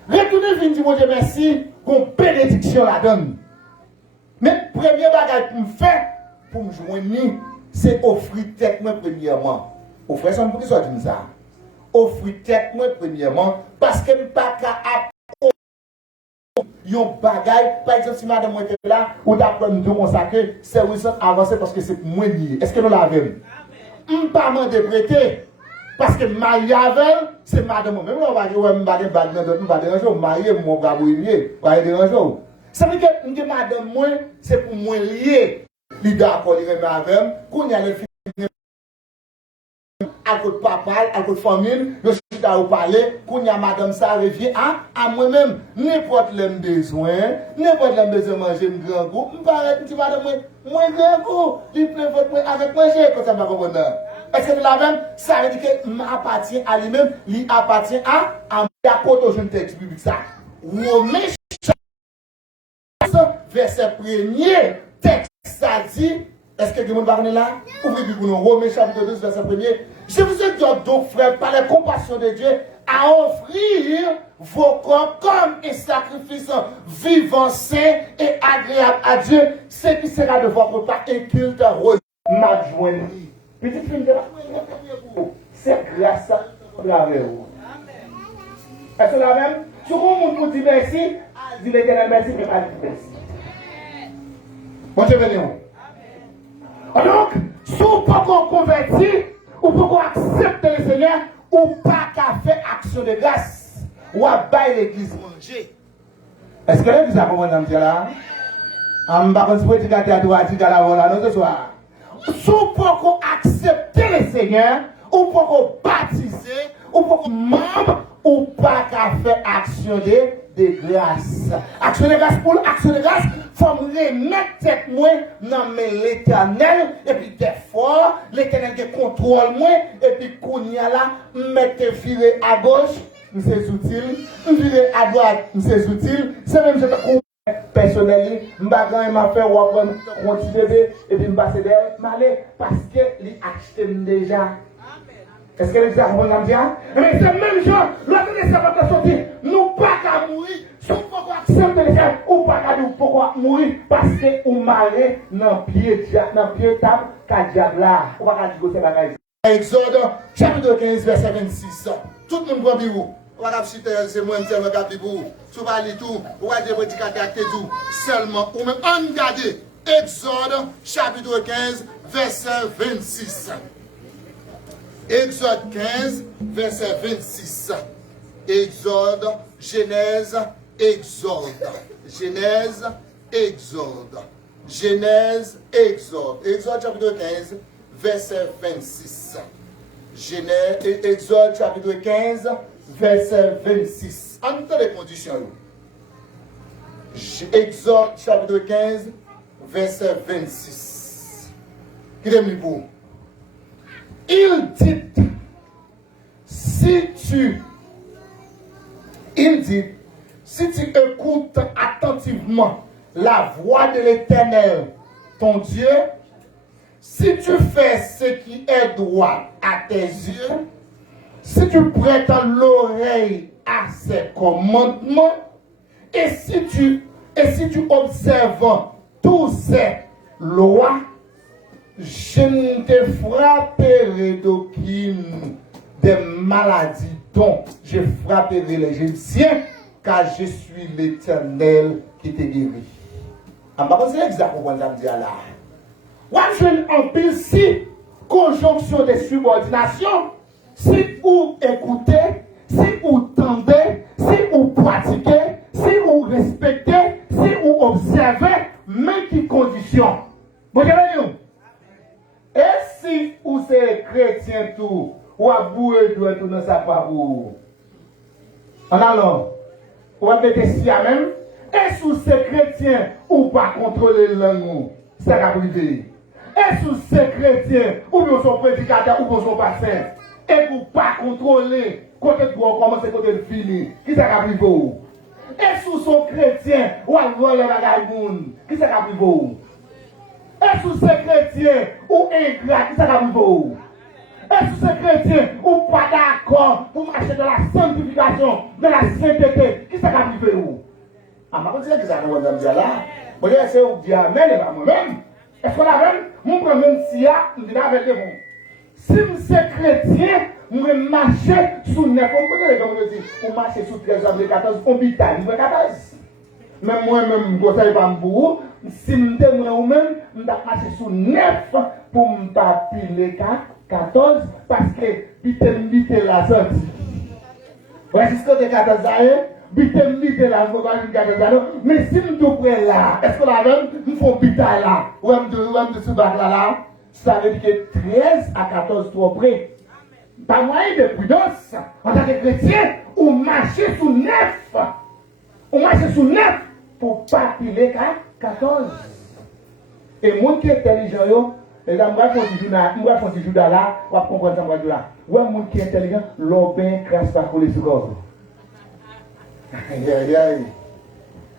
Retournez venir dire mon Dieu merci, qu'on bénédiction la donne. Mais premier bagage pour me faire, pour me joindre, c'est offrir tête moi premièrement. Offrir ça pour que soit dit ça. Offrir tête moi premièrement parce que je ne pas capable yon bagay, par exemple, si madame était là, ou d'après nous mon sacré, c'est oui ça avancer parce que c'est moins lié. Est-ce que nous l'avons? On pas de prêter parce que marié avec, c'est madame. Même là, on va dire, ouais, on va déranger, marié, mon bravo, lié, on va déranger. Ça veut dire que madame, moi, c'est pour moi lié. Il d'accord, il remet avec, qu'on y a le film. À côté papa, à côté famille, je suis à vous parler, quand y a madame ça revient à moi-même, n'importe les besoins, n'importe les besoins de manger un grand goût, je parle de madame, moi grand goût, il pleut votre avec manger, comme ça m'a compris. Est-ce que la même, ça veut dire que m'appartient à lui-même, lui appartient à côté je ne t'explique ça. Romains verset 1er, texte ça dit, est-ce que quelqu'un va venir là? Ouvrez pour nous, Romains chapitre 2, verset 1er. Je vous ai dit donc, frère, par la compassion de Dieu, à offrir vos corps comme un sacrifice vivant, saint et agréable à Dieu, ce qui sera de votre part un culte rejoint. Petite fille de la c'est grâce à vous. Est-ce que la même? Si vous dit merci, dis l'Éternel merci, mais pas merci. Bon Dieu béni. Donc, si vous ne pouvez pas convertir, ou pour accepter le Seigneur, ou pas qu'à faire action de grâce, ou à bailler l'église manger. Est-ce que l'église a compris dans ce là? On va pas se dire qu'à la ce soir. Si vous pouvez accepter le Seigneur, ou pour baptiser, ou pour membre, ou pas qu'à faire action de grâce. Action de grâce pour action de grâce, il faut me remettre tête moi dans l'Éternel, et puis des fois, l'Éternel qui contrôle moi, et puis qu'on y a là, mettre virer à gauche, c'est utile, virer à droite, c'est utile, c'est même je te personnel, je m'a fait ou après continuer, et puis je passe derrière, parce que il achète déjà. Est-ce que les gens vont dire? Mais c'est même chose, l'autre des sabbats de sortir, nous pas qu'à mourir, si on peut accepter les gens, ou pas qu'à nous pourquoi mourir, parce que on marre dans pied table, qu'à diable là, on va qu'à dire que c'est bagaille. Exode, chapitre 15, verset 26. Tout le monde prend bureau. On va citer, c'est moi qui regarde bureau. Tu vas lire tout, on va dire prédicateur tout. Seulement, ou même en garder. Exode, chapitre 15, verset 26. Exode 15, verset 26. Exode, Genèse, Exode. Genèse, Exode. Genèse, Exode. Exode chapitre 15, verset 26. Genèse, Exode chapitre 15, verset 26. En temps les conditions. Exode chapitre 15, verset 26. Qui est mis pour? Il dit, si tu écoutes attentivement la voix de l'Éternel, ton Dieu, si tu fais ce qui est droit à tes yeux, si tu prêtes l'oreille à ses commandements, et si tu observes tous ses lois, je ne te frapperai d'aucune des maladies dont je frapperai les Égyptiens, car je suis l'Éternel qui te guérit. C'est exactement ça que je dis là. Moi, je en pile si conjonction de subordination, si vous écoutez, si vous tendez, si vous pratiquez, si vous respectez, si vous observez, même qui conditions. Vous voyez, et si vous êtes chrétien tout, ou à bout de tout dans sa part vous. En allant, ou à mettre si à même, et si vous êtes chrétien, ou pas contrôler le langue, c'est la privé. Et si vous êtes chrétien, ou bien son prédicateur, ou bien son pasteur, et vous pas contrôler, côté de vous commencer, côté de fini, qui c'est la privé. Et si vous êtes chrétien, ou à voler la gagne, qui c'est la privé. Et si vous êtes chrétien, ou ingrat, qui c'est la privé. Et si c'est chrétien ou pas d'accord pour marcher dans la sanctification, dans la sainteté, qui s'est privé où? Ah, ma conseille que ça nous va dire là. Moi, je sais où dire amen et pas moi-même. Est-ce qu'on a même? Mon premier si je dis avec vous. Si je suis chrétien, je marche sous 9, on marche sous 13, 14, on bite 14. Même moi-même, je ne sais pas pour si je suis moi-même, je marche sous 9 pour me taper les 14 parce que bite la sortie. Ouais, c'est ce que 14 ans, bite la sortie 14 ans. Mais si nous sommes prêts là, est-ce que la même, nous faisons bite là, ou même de ce bac là, ça veut dire que 13 à 14 trop près. Pas moyen de prudence, en tant que chrétien, ou marcher sous 9. On marche sous 9 pour ne pas piler 14. Et les gens qui est intelligent, les gens qui font des jours là, on va comprendre ça là. Ouais, les gens qui est intelligent, l'obéin crasse pas pour les secours.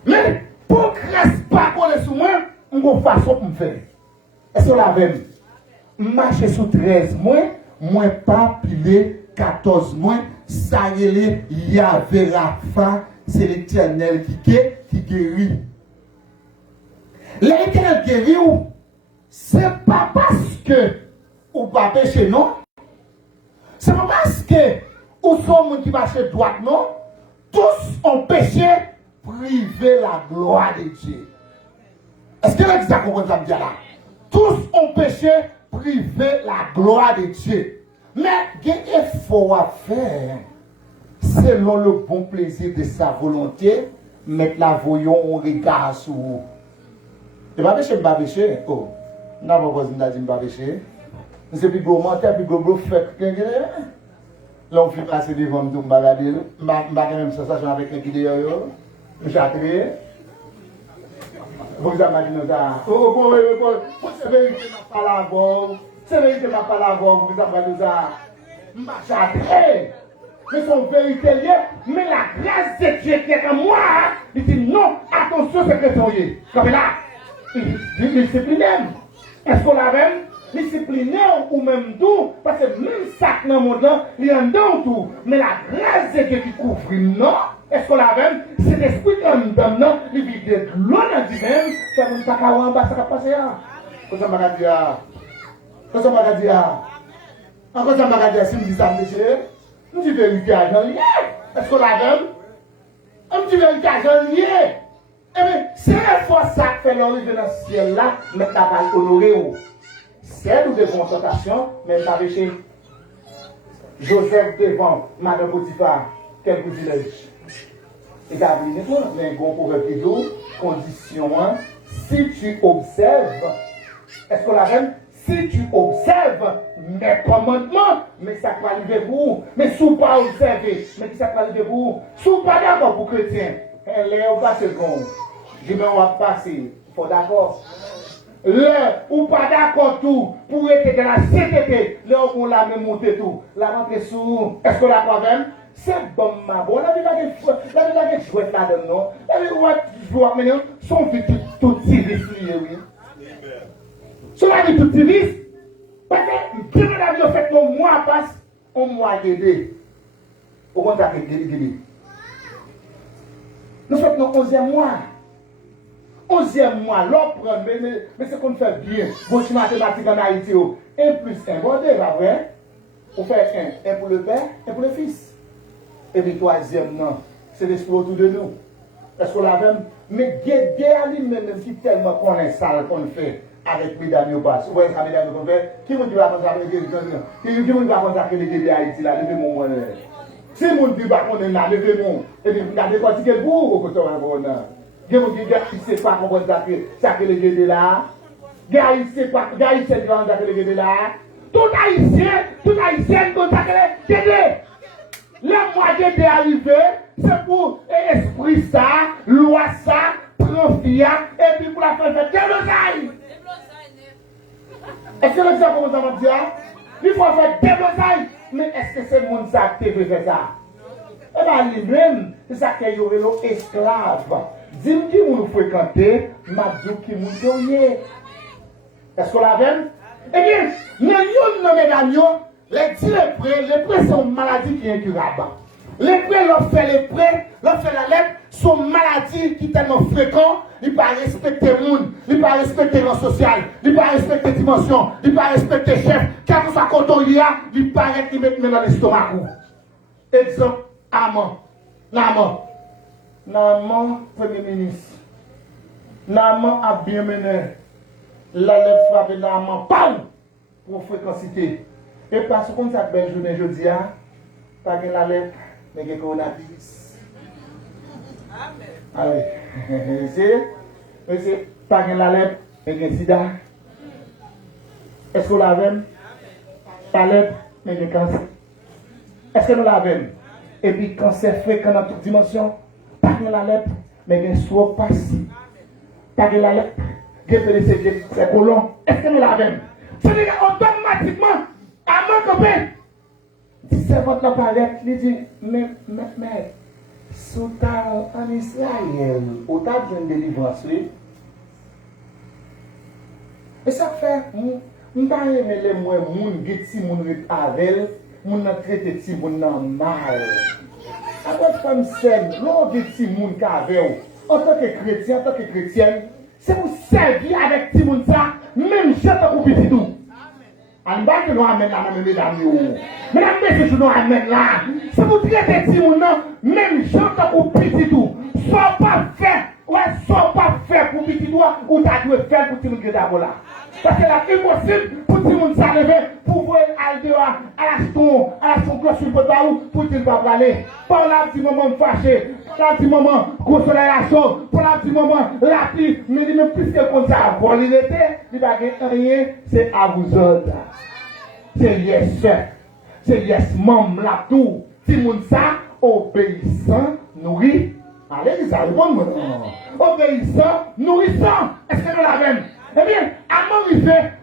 Mais pour crasse pas pour les secours, on va faire façon pour me faire. Est-ce que la même? Marcher sous 13 mois, moins pas piler 14 mois, ça y est, Yahvé Rapha, c'est l'Éternel qui guérit. L'Éternel guérit ou? C'est pas parce que ou pas péché, non? C'est pas parce que ou sont qui marchent droite, non? Tous ont péché, privé la gloire de Dieu. Est-ce que vous avez compris ça là? Tous ont péché, privé la gloire de Dieu. Mais il y a un effort à faire selon le bon plaisir de sa volonté, mettre la voyons au regard sur vous. Et pas péché, pas péché. Oh, on n'a pas besoin de dire pas péché. C'est plus gros menteur, plus gros fait. Là, on fait passer devant nous, on va regarder. On va même sensation avec un qui est derrière. Je suis attiré. Vous imaginez ça? Oh, c'est vérité, je pas la voix. C'est vérité, je pas la voix. Vous imaginez ça? Je suis attiré. Mais son vérité liée, mais la grâce de Dieu qui est en moi, il dit non, attention, c'est chrétien. Comme là, discipliné. Est-ce qu'on l'a même? Discipliné ou même tout, parce que même ça dans le monde là, il y a un don tout. Mais la grâce de Dieu qui couvre, non? Est-ce qu'on l'a même? C'est l'esprit d'un homme, non? Il vit de l'eau dans du même, ça ne pas qu'à en bas, ça va passer. Qu'est-ce que ça m'a dit? Qu'est-ce que ça m'a dit? Encore ça m'a dit, si je dis ça, monsieur? Un petit vérité à Jean lié. Est-ce qu'on l'a même? Un petit vérité à Jean lié. Eh bien, c'est la force ça qui fait l'arrivée dans ce ciel-là, mais tu n'as pas honoré. C'est nous devons tentation, mais tu as péché. Joseph devant Madame Potiphar, quel privilège. Et tu as vu, mais un bon proverbe qui dit, condition 1, si tu observes, est-ce qu'on l'a même? Si tu observes mes commandements, mais ça va arriver pour vous. Mais si vous pas observer, mais ça va arriver pour vous. Si vous pas d'accord pour chrétien, elle est au passé seconde. Je vais on va passer. Il faut d'accord. Là, ou pas d'accord tout, pour être dans la sainteté, là où on l'a même monté tout. La rentrée sous, est-ce qu'on l'a pas même? C'est bon, ma bonne. La vie là, chouette là-dedans, non? La vie, je vois maintenant, son petit tout tiré sur lui, oui. Cela dit tout tiré, parce que, depuis la vie, on fait un mois passe, un mois d'aider. Au contraire, nous faisons nos 11e mois. 11e mois, l'autre, mais c'est qu'on fait bien. Vos mathématiques en Haïti, 1 plus 1, bon, déjà, vrai? On fait 1 pour le père, 1 pour le fils. Et puis, 3e, non, c'est l'esprit autour de nous. Est-ce qu'on l'a même? Mais Guédé à lui-même qui tellement connaît ça qu'on fait avec mesdames ou pas. Vous voyez ça, mesdames qu'on fait? Qui vous dit pas consacrer les Guédé? Qui vous dit pas consacrer les Guédé à Haïti là? Levez-moi moi. Si vous ne dites pas qu'on est là, levez-moi. Et puis vous avez décortiqué le bout au côté de là. Vous ne sais pas comment ça les Guédé là. Gars, il sait pas, gars, il sait pas consacrer les Guédé là. Tout haïtien consacrer les Guédé. La moitié arrivé, c'est pour esprit ça, loi ça, profia, et puis pour la faire déblosaille. Est-ce que le Dieu comment ça va dire? Il faut faire déblosaille. Mais est-ce que c'est le monde ça qui fait ça? Eh bien, lui-même, c'est ça qu'il y aurait l'esclave. Dis-moi qui vous fréquentez, m'a dit qui vous est. Est-ce qu'on l'a vu? Eh bien, nous avons les prêts sont une maladie qui est incurable. Les prêts, l'on fait les prêts, l'on fait la lettre, sont maladies qui sont tellement fréquentes, ils ne peuvent pas respecter le monde, ils ne peuvent pas respecter le social, ils ne peuvent pas respecter la dimension, ils ne peuvent pas respecter le chef, car que soit quand il y a, ils paraissent qu'ils mettent dans l'estomac. Exemple, Amant. Naman, Premier ministre. Naman a bien mené. La lèvre frappée Naman, pam! Pour fréquencité. Et parce qu'on s'appelle belle journée, je dis, pas de la lèvre, mais de coronavirus. Amen. Allez, c'est pas de la lèvre, mais de sida. Est-ce qu'on l'avait? La lèvre, mais de cancer. Est-ce que nous l'avons? Et puis, cancer fréquent dans toute dimension, pas de la lèvre, mais de soie passée. Pas de la lèvre, c'est colon. Est-ce que nous l'avons? C'est-à-dire automatiquement, à mon copain, si c'est votre palette, il dit, mais, sous en Israël, au tas de délivrance, oui. Et ça fait, je ne sais pas les moins, si mon avec, mon traité si mon mal. Après, comme c'est, l'on dit si mon avec, en tant que chrétien, en tant que chrétienne, c'est pour servir avec si mon ça, même si c'est pour petit tout. En bas que nous amène là, mesdames, mesdames, messieurs, nous amène là. C'est pour traiter si mon nom, même si c'est pour petit tout. Soit pas fait, soit pas fait pour petit tout, ou t'as dû faire pour petit tout d'abord là. Parce que c'est impossible pour tout le monde s'arriver, pour voir à dehors, à la son cloche sur le baou, pour qu'il ne va pas aller. Par là, petit moment fâché, par là, petit moment, gros soleil à chaud, par là, petit moment, la pluie, mais même plus que comme ça, pour l'été, il va rien, c'est à vous autres. C'est yes, maman, là, tout. Si le monde ça, obéissant, nourrit. Allez, ça répond, obéissant, nourrissant. Est-ce que nous l'avons? Eh bien, à mon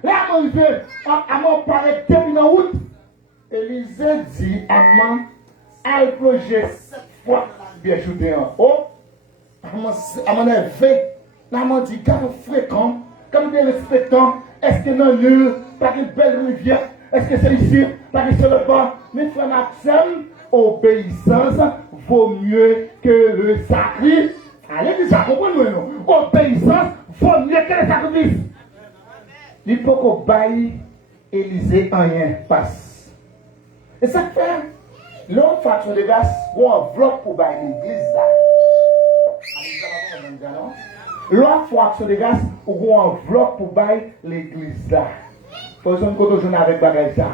arrivé, à mon paraît depuis la route, Élisée dit à elle plongeait 7 fois bien shooté en haut, à mon éveil, là, m'a dit, quand fréquent, comme bien respectant, est-ce que non nul, par une belle rivière, est-ce que c'est ici, par sur le bord, mais frère Maxime, obéissance vaut mieux que le sacrifice. Allez, ça comprenez nous. Obéissance vaut mieux que le sacrifice. Il faut qu'on baille Élisée en rien passe. Et ça fait, l'homme faction de grâce, ou enveloppe pour bailler l'église là. L'homme faction de grâce, ou enveloppe pour bailler l'église là. Pour exemple, quand je suis avec bagage ça,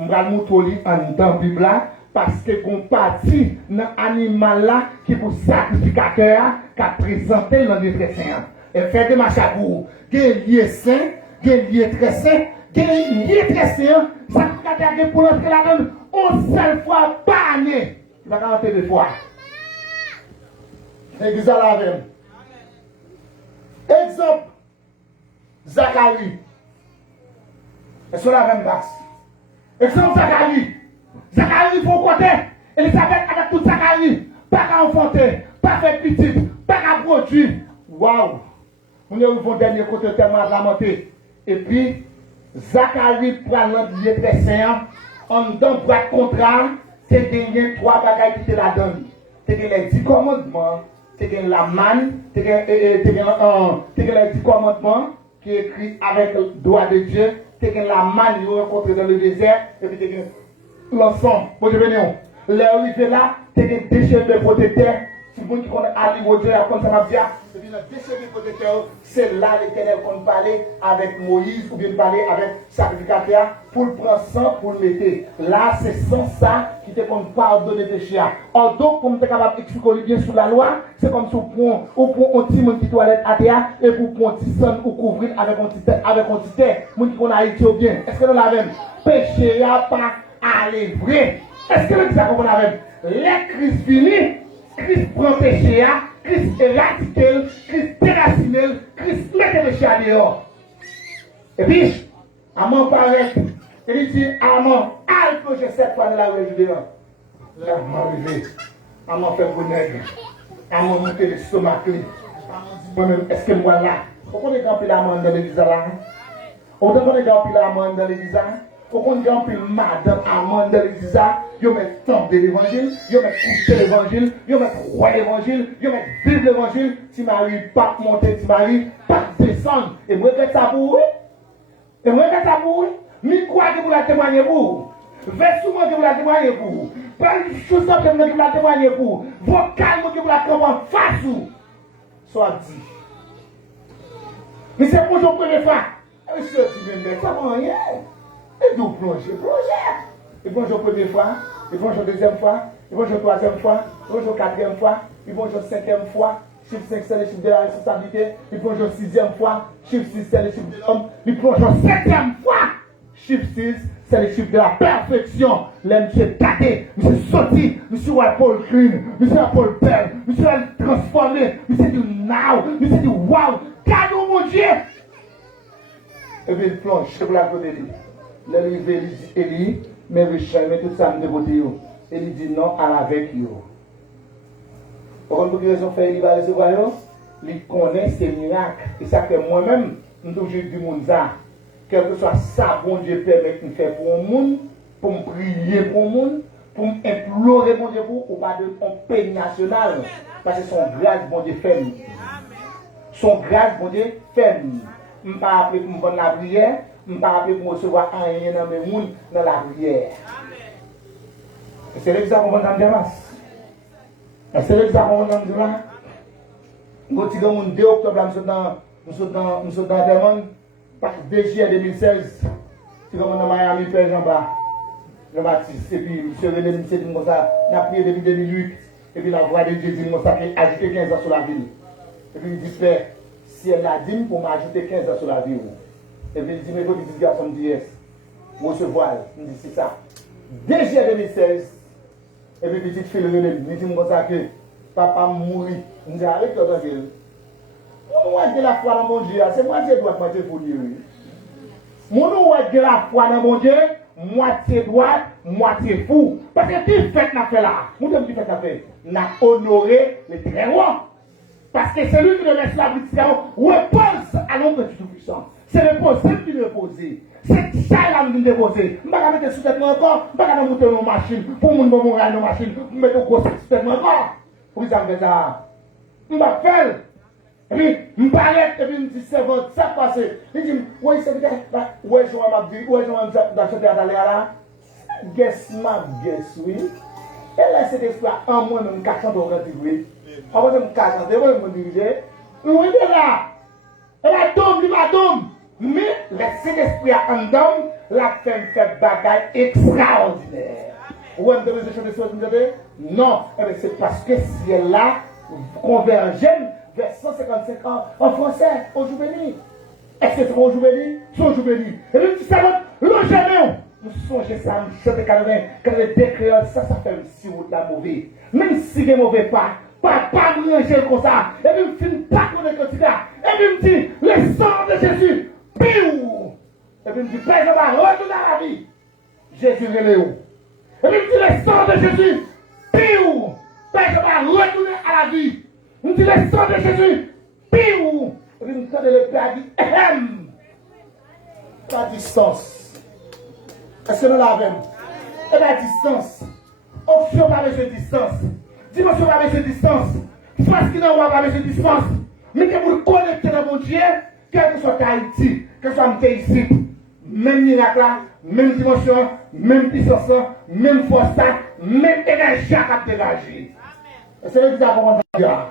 je vais montrer en temps Bible là, parce que qu'on partit dans l'animal là qui est pour sacrificateur qui a présenté dans le très saint. Et fait des marches à vous. Il y a lié saint, il y a lié très saint, il y a lié très saint. Sacrificateur pour l'entrer là-dedans, une seule fois par année. Il va rentrer 2 fois. L'église à la même. Exemple, Zacharie. Et sur la même base. Exemple, Zacharie. Zacharie, il faut côté. Elisabeth avec tout Zacharie. Pas qu'à enfanter, pas faire petit, pas qu'à produire. Waouh! On est au dernier côté tellement lamenté. Et puis, Zacharie prend l'envier très saint. En dedans, pour être contrat, c'est gagner 3 bagages qui étaient là-dedans. C'est les 10 commandements, c'est la manne, c'est les 10 commandements qui est écrit avec le doigt de Dieu. C'est la manne qu'ils ont rencontré dans le désert, et puis l'ensemble. Bon, je venais. L'arrivée là, c'est des déchets de protecteurs Si vous qui connaissez Ali Dieu, comme ça m'a dit, c'est bien déchiré côté terre, c'est là l'Éternel qu'on parlait avec Moïse ou bien parler avec sacrificateur pour le prendre sang pour le mettre. Là, c'est sans ça qui te compte pardonner péché. Or donc, comme tu es capable d'expliquer bien sous la loi, c'est comme si on prend un petit monde qui toilette à terre et pour prendre un petit sang ou couvrir avec un petit terre, monde qui a été bien. Est-ce que nous l'avons? Péché n'a pas aller vrai. Est-ce que nous avons la même? Les Christ finis. Christ prend péché, Christ éradique, Christ déracine, Christ met le péché à dehors. Et puis, Amon paraît, il dit, Amon, al que je 7 fois dans la rue dehors. Là, m'arrivé. Amon fait le nègre. Amon monte le stomac. Amon dit, moi-même, est-ce que moi là? Pourquoi on est grand pile amande dans l'église là? On est grand pile amande dans l'église là? Pourquoi on est grand pile madame amande dans l'église là? Yo met tomber l'évangile, yo met couper l'évangile, yo met roi l'évangile, yo met vivre l'évangile. Si Marie pas monter, si Marie pas descendre. Et moi, je ça pour vous. Et moi, je ça pour vous. Mais quoi que vous la témoignez pour vous? Versement que vous la témoignez pour vous. Pas une chose que vous la témoignez pour vous. Vocal que vous la témoignez en face vous. Soit dit. Mais c'est pour je première fois. Et ce qui ça va rien. Et donc plonger. Ils vont jouer première fois, ils vont jouer deuxième fois, ils vont jouer troisième fois, ils vont jouer quatrième fois, ils vont jouer cinquième fois. Chiffre 5, c'est le chiffre de la responsabilité. Ils vont jouer sixième fois, chiffre 6, c'est le chiffre de l'homme. Ils vont jouer septième fois, chiffre 6, c'est le chiffre de la perfection. Là, monsieur Tadé, monsieur Sauti, monsieur Paul Clean, monsieur Paul Bell, monsieur transformé, monsieur du now, monsieur du wow. Cadeau, mon Dieu! Et puis il plonge, c'est pour la côté de lui. Là, il dit, Élie, mais riches, mais tout ça, me dévoter. Et il dit non à avec yo. Pourquoi pour quelle raison fait il va recevoir yo? Il connaît ses miracles. Et ça fait moi-même, je toujours du monde ça. Quel que soit ça, bon Dieu permet de faire pour un monde, pour me prier pour un monde, pour implorer mon Dieu pour, ou pas de mon pays national. Parce que son grâce, bon Dieu, fait. Son grâce, bon Dieu, fait. Je ne peux pas appeler pour me vendre la prière. Je ne peux pas appeler pour recevoir rien dans mes mondes dans la prière. C'est là que ça qu'on va dans masse. C'est là que ça qu'on va dans le là. Quand tu as 2 octobre, nous sommes dans le monde. Par 2 juillet 2016, tu commences dans Miami, Père Jean-Baptiste. Jean-Baptiste. Et puis, M. René Michel dit comme ça, il a prié depuis 2008. Et puis, la voix de Dieu dit comme ça, qu'il a ajouté 15 ans sur la ville. Et puis, il dit, Père, si elle a dit pour m'ajouter 15 ans sur la ville. Et puis, il dit, mais votre petit garçon me dit, yes. Recevoir. Il dit, c'est ça. 2 juillet 2016. Et puis, petite fille, René, il dit comme ça que papa mourit. Il dit, avec toi, dans le moi, j'ai la foi dans mon Dieu. C'est moi qui dois moitié pour lui. Mon nom, j'ai la foi dans mon Dieu, moitié droite, moitié fou. Parce que qui fait n'a fait là? Nous devons faire n'a fait. N'a honoré le très roi. Parce que c'est lui qui nous laisse la bénédiction repose à l'ombre du Tout-Puissant. C'est le possible qui nous repose. C'est ça là qui nous repose. Je ne vais pas mettre sous tête encore, je ne vais pas monter nos machines, pour mon moral nos machines, pour mettre au gros sous tête encore. Pour ça, je vais ça. Je vais faire. Et puis, je me parle, et puis, je me dis, c'est votre, ça passe. Il dit, oui, c'est bien, oui, je vais m'acheter à l'aller là. Guess, oui. Et là, c'est des fois, un mois, nous cachons dans le oui. Après, nous cachons, nous me diriger. Nous, il est là. Et la tombe, il va tomber. Mais, le Saint-Esprit en dedans, la femme fait bagaille extraordinaire. Vous avez besoin de changer ce que vous avez? Non. C'est parce que si elle là, convergent, vers 155 ans en français, au jour béni. Est-ce que c'est au jour béni? C'est au jour béni. Et puis, tu sais, le jamais, nous songeons ça, nous chantons 82 créoles, ça fait un si ou de la mauvaise. Même si il est mauvais pas me ranger comme ça. Et puis, je ne finis pas qu'on est candidat. Et puis, je me dis, le sang de Jésus, piou. Et puis, je me dis, Père, je vais retourner à la vie. Jésus est Léo. Et puis, je me dis, le sang de Jésus, piou. Père, je vais retourner à la vie. On dit le sang de Jésus, piou. Et puis, nous sommes le Père dit, la distance. Est-ce que nous l'avons? Et la distance. Option par cette distance. Dimension par cette distance. Parce qu'il n'y a pas par cette distance. Mais que vous connectez dans mon Dieu, quel que soit Haïti, que ce soit ici, même miracle là, même dimension, même puissance, même force, même énergie à dégager. C'est le diable qu'on entend.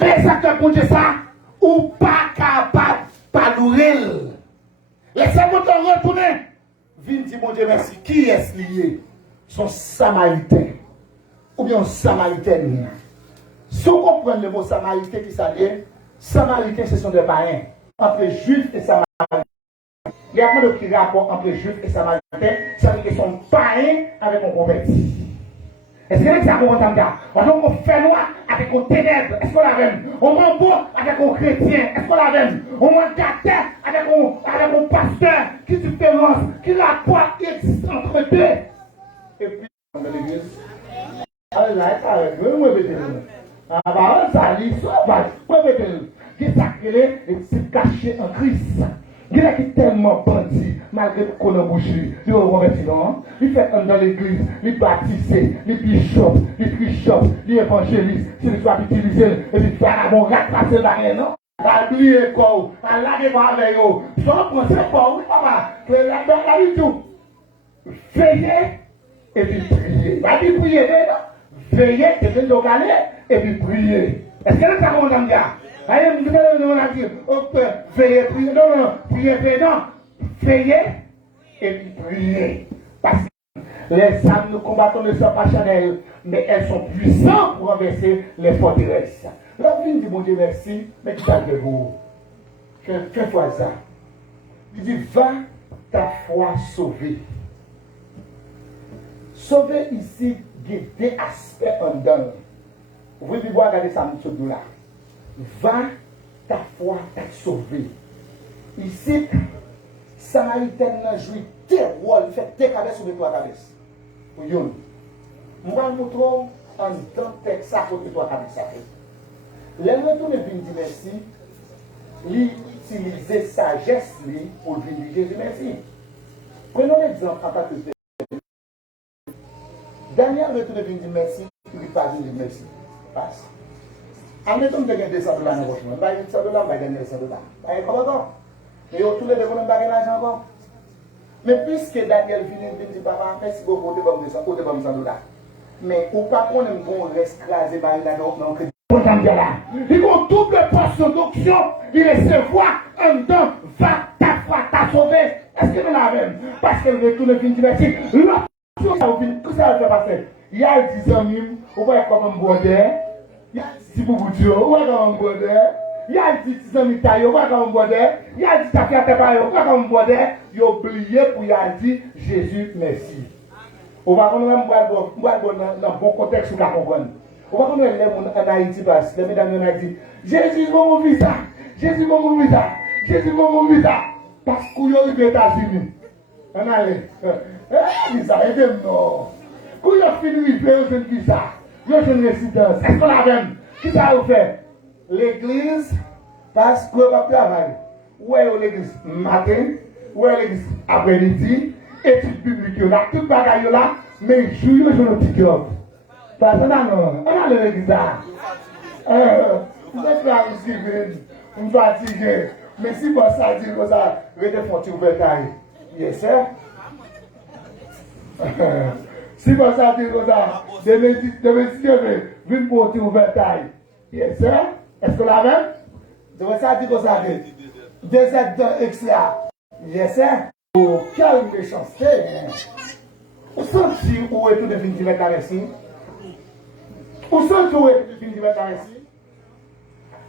Mais ça te pour dire ça, ou pas capable de l'ouvrir. Laissez-moi te retourner. Viens dire, mon Dieu, merci. Qui est-ce lié? Son Samaritain. Ou bien Samaritaine. Si vous comprenez le mot Samaritain qui s'allie, Samaritain, ce sont des païens. Entre Juifs et Samaritains. Il y a pas de rapport entre Juifs et Samaritains. Ça veut dire qu'ils sont païens avec un converti. Est-ce que ça vous entendez? On fait noir avec un ténèbre. Est-ce qu'on l'a même? On ment beau avec un chrétien. Est-ce qu'on l'a même? On ment gâté avec un pasteur qui différence, qui rapporte qui existe entre deux. Et puis, dans l'église, qui est sacré et c'est caché en Christ. Il est tellement bandit, malgré qu'on a bouché, il est converti, non? Il fait dans l'église, il baptise, il bishop, il bishop, il évangéliste, s'il soit utilisé, et puis faire la bonne rattraper la rien, non? À oublier quoi, à laguer quoi avec eux. Sans penser quoi, oui, papa, que la vie tout. Veillez, et puis prier. Pas dit prier, non? Veillez, et puis regarder, et puis prier. Est-ce que ça va comme ça? Allez, nous allons dire, veillez, priez, non, priez, non, veillez et puis priez. Parce que les âmes nous combattons ne sont pas charnelles, mais elles sont puissantes pour renverser les forteresses. La vie dit, mon Dieu, merci, mais qui t'a de vous? Fais-toi ça. Il dit, va ta foi sauver. Sauver ici, il y a deux aspects en dedans. Vous pouvez voir, regardez ça, nous là. Va, ta foi t'a sauvé. Ici, Samaritaine n'a joué tes rôles, il fait tes cabesses sur les trois cabesses. Pour yon. Moi, je vous trouve en tant que ça pour les trois cabesses. Les retours de dire merci, l'utiliser sagesse pour dire Jésus merci. Prenons l'exemple en tant que Daniel retour de dire merci, il ne pas dire merci. Passe. Admettons que tu as 200 dollars dans le poche. Tu as 100 dollars, tu as 200 dollars. Tu as encore. Mais tous les deux, tu as l'argent encore. Mais puisque Daniel finit, dit papa, merci beaucoup, tu as 100 dollars. Mais ou pas qu'on aime qu'on reste crasé par la non crédit. Il y a une double portion d'onction, il recevoir en dedans, va ta foi, ta sauvé. Est-ce que nous l'avons? Parce que le retour de fin du verset, l'autre chose, ça va faire passer. Il y a 10 ans, on va être comme un border. Il y a des petits bouboudios, on va comme un border. Il y a des petits amis taillés, on va comme un border. Il y a des affaires taillées, on va comme un border. Il a oublié pour y aller dire Jésus merci. On va comme un dans bon contexte pour la comprendre. On va comme les gens en Haïti parce les mesdames en Haïti, Jésus mon visa, Jésus mon visa, Jésus mon visa. Parce qu'on est aux États-Unis. On allait. Visa, aidez-moi. Quand il a fini de faire une visa, il y a une résidence. Est-ce qu'on l'a même? Qui ça a fait? L'église, parce qu'on va travailler. Où est l'église matin? Où est l'église après-midi? Études bibliques là, tout bagaille là, mais jour je ne dis pas. Parce que non, on a l'église là. Vous êtes là aussi, vous fatiguez. Mais si vous ça dit que ça, vous êtes font ouvert. Yes, sir. Si vous ça dit que ça, de méditer, vous porter ouvert. Yes, sir. Est-ce que la même? De ça dit que ça dit. Des aides d'extra. Yes, sir. Oh, quelle méchanceté! Vous sentez où est tout définitivement caressé? Vous sentez où est tout définitivement caressé?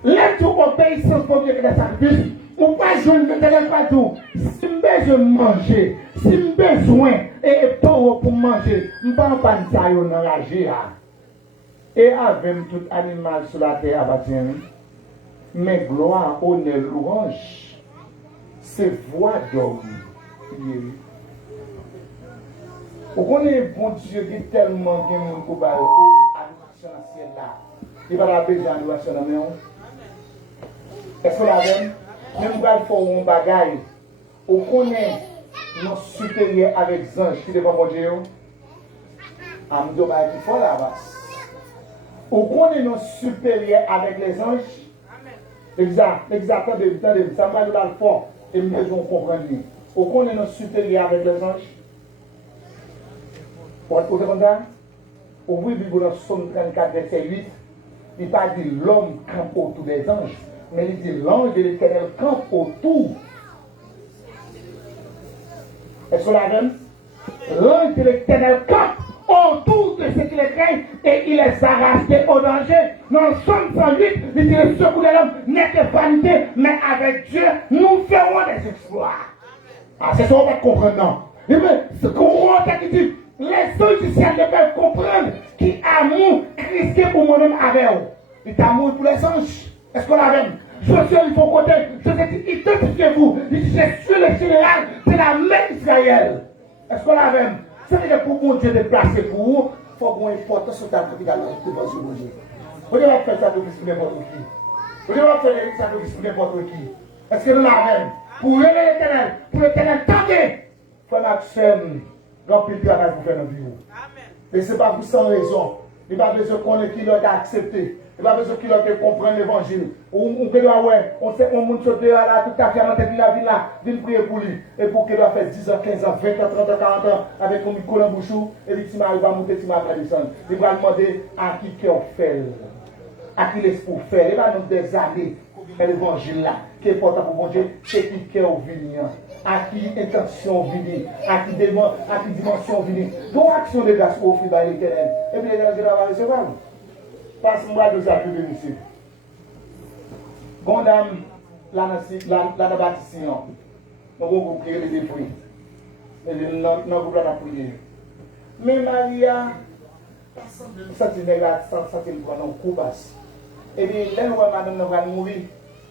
L'aide tout obéissance pour Dieu que les sacrifices, ou pas jouer le pas tout. Si je besoin de manger, si je besoin et pour manger, je ne peux pas ça enrager. Et avec tout animal sur la terre abattu, mais gloire, honneur, louange, c'est voix d'homme. Vous connaissez bon Dieu qui est tellement bien pour le ciel là. Il va la besoin de l'action dans le Est-ce que la même? Même si vous un bagaille, vous connaissez nos supérieurs avec les anges qui devant mon Dieu. Amdo va être fort là-bas. Vous connaissez nos supérieurs avec les anges. Exactement, ça va nous fort et nous devons comprendre. Vous connaissez nos supérieurs avec les anges. Vous comprenez ça? Ouvrir la Bible dans Somme 34, verset 8, il n'a pas dit l'homme campe autour des anges, mais il dit l'ange de l'Éternel campe autour. Est-ce que la même? L'ange de l'Éternel campe autour de ce qui les craignent et il les arrache au danger. Dans Somme 108, il dit le secours de l'homme n'est que vanité, mais avec Dieu, nous ferons des exploits. Ah, c'est ça qu'on va comprendre, non? Ce qu'on qui dit, les anges du ciel ne peuvent comprendre qui amour Christ pour moi-même avec eux. Il t'amour pour les anges. Est-ce qu'on a même? Josué, il faut côté. Josué dit, identifiez-vous. Il dit, je suis le général de la main d'Israël. Est-ce qu'on a même? C'est-à-dire que pour mon Dieu de placer pour vous, il faut qu'on ait importance sur ta capitale devant ce Dieu. Vous devez faire ça pour n'importe qui. Vous devez faire ça pour n'importe qui. Est-ce que nous l'avons? Pour l'Éternel, tendez. Frère Maxime, remplir le travail pour faire dans le bureau. Et ce n'est pas pour sans raison. Il n'y a pas besoin qu'on ait qui l'a accepté. Il n'y a pas besoin qu'il ait comprendre l'évangile. On peut dire, ouais, on sait qu'on monte sur là, tout à fait, dans la ville là, viens prier pour lui. Et pour qu'il doit faire 10 ans, 15 ans, 20 ans, 30 ans, 40 ans, avec un micro dans le bouchou, et il va monter, il va descendre. Il va demander à qui cœur fait, à qui l'esprit fait. Il va nous des années pour vivre l'évangile là, qui est important pour mon Dieu, c'est qui cœur vient. À qui intention venir, à qui dimension venir. Donc, action de grâce offrée par l'Éternel. Et puis l'Éternel va recevoir. Passe-moi deux actes de monsieur. Gondam, la bâtissement. Nous avons prié les défouis. Et nous avons prié. Mais Maria, ça c'est le prendre un coup basse. Et bien, là, où madame va mourir,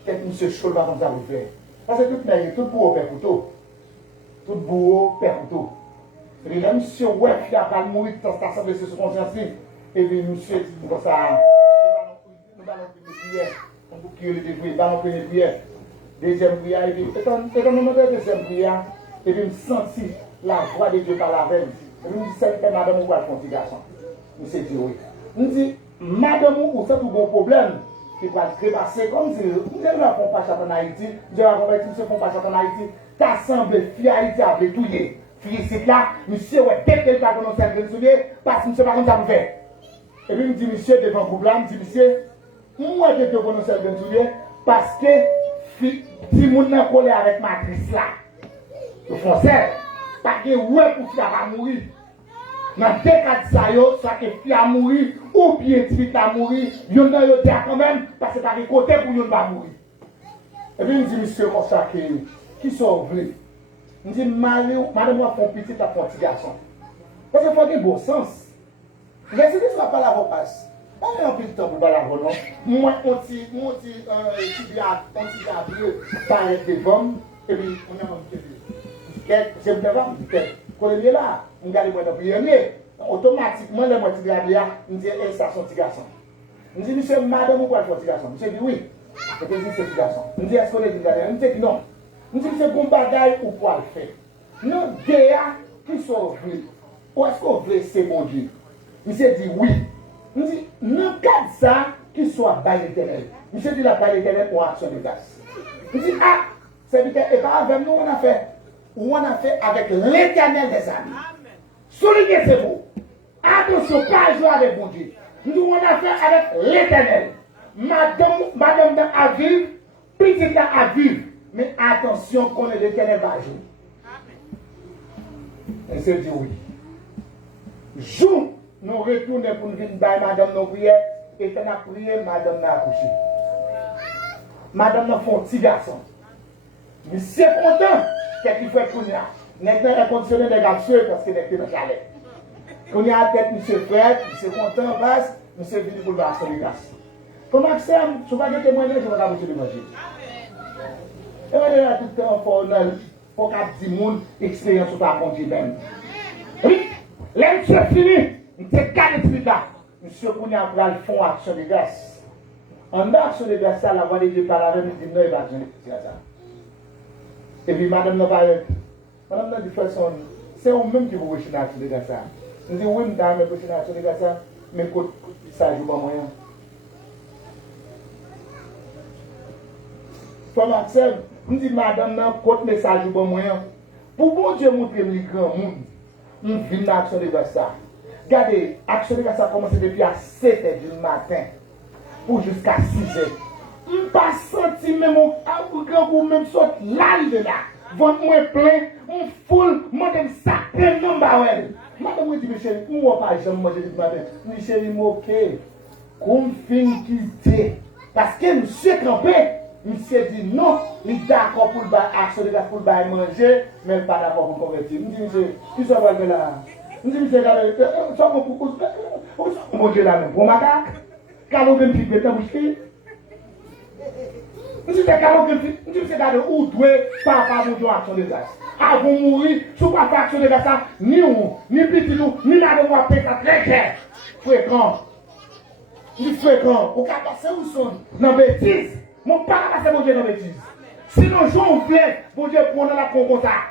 peut-être monsieur chaud va comme ça vous faire. Parce que tout bourreau perd couteau. Tout bourreau perd couteau. Et puis là, monsieur, ouais, il a pas mourir dans cette assemblée de ce conscience. Et puis, monsieur, dit comme ça, nous allons prier. On peut prier les dévoués, nous allons prier les prières. Deuxième prière, et puis, étant moment de deuxième prière, et puis, je senti la voix de Dieu par la veine. Et puis, je me dis, c'est madame, ou pas le garçon. Monsieur dit oui. Je me dis, madame, ou c'est tout bon problème. Qui va trépasser comme si nous ne font pas ça en Haïti, nous ne font pas ça en Haïti, t'as semblé fier Haïti avec tout yé. Félicite là, monsieur, ouais, dès que le pas qu'on s'est souvié, parce que monsieur pas comme ça vous fait. Et puis, il me dit, monsieur, devant le groupe là, il me dit, monsieur, moi, je te connais ça souvié, parce que si moun n'a collé avec matrice là, le français, parce que ouais, pour faire va mourir. Dans deux cas de ça, soit que fille a mouru, ou bien petit a mouru, il y en a quand même, parce que par côté pour ne pas mourir. Et puis, il me dit, monsieur, comme ça, qui sont vrais? Il me dit, madame, moi, mon petit, ta petit garçon. Parce qu'il faut avoir bon sens. Je sais que ce n'est pas la repasse. On a un peu de temps pour pas la voler. Moi, on dit, par des pommes, et puis, on a un petit peu. J'aime bien voir, quand il est là, on garde moi dans le premier. Automatiquement, les moitiés de la bière, on dit, ça, son petit garçon. On dit, monsieur, madame, ou quoi, le petit garçon? Monsieur dit, oui. Et puis, c'est petit garçon. On dit, est-ce qu'on est dit, on dit, non. On dit, monsieur, bon bagaille ou quoi le faire? Non, gars qui sont vrais. Ou est-ce qu'on veut, c'est mon Dieu? Monsieur dit, oui. On dit, non, cas de ça, qu'il soit bas l'éternel. Monsieur dit, la bas l'éternel pour action de grâce. On dit, ah, c'est et pas avec nous, on a fait. Ou on a fait avec l'Éternel des amis. Soulignez ces mots. Attention, pas jouer avec mon Dieu. Nous, on a fait avec l'Éternel. Madame à vivre, petite à vivre. Mais attention, qu'on est l'Éternel va jouer. Et c'est dit oui. Jour, nous retournons pour nous venir by madame nos prières. Et quand on a prié, madame n'a accouché. Madame n'a fait un petit garçon. Mais c'est content. Qu'est-ce qu'il fait qu'on y a? Maintenant, il conditionné des garçons parce qu'il est dans le chalet. Qu'on y a la tête, monsieur Fred, monsieur content en place, monsieur venu pour le bassin de grâce. Comme Maxime, je ne vais pas témoigner, je vais pas vous l'évangile. Et on est tout le temps pour qu'à 10 personnes expérience sur ta conduite même. Oui, là, monsieur fini, il te calme tout là. Monsieur qu'on y a pris le fond action de grâce. En action de grâce, la voix de Dieu par la même, il dit non, il va jamais dire ça. Et puis, madame n'a pas madame n'a dit, c'est vous-même qui vous recherchez l'action de grâce. Je dis, oui, je vais rechercher l'action de grâce, mais écoute, ça joue pas moyen. Toi, Maxime, je dis, madame n'a pas de message joue pas moyen. Pour bon Dieu montrer le grand monde, on vit l'action de grâce. Regardez, Action de grâce a commencé depuis à 7h du matin pour jusqu'à 6h. Je n'ai pas senti même ou même sorte là de là. Vente moi plein, on foule, moi dem ça plein non ba ouais. Madame me dit Michel, moi pas jamais manger du matin. Michel OK. Comme fin quitter parce que monsieur campé, monsieur dit non, il d'accord pour le ba Action de grâce pour le ba manger, mais pas d'accord pour convertir. Me dit monsieur, qui ça va faire là? Me dit monsieur, ça pour manger là même pour macaque. Quand on vient piquer ta bouche. Nous sommes capables où doit papa nous action de grâce. Avant de mourir, sous pas action de grâce, ni on, ni petit nous, ni la devoir payer très cher. Fréquent. Ni fréquent. Au cas passer où sont dans bêtise. Mon père passer mon Dieu dans bêtise. Sinon, j'en voulais, bon Dieu, prendre la con comme ça.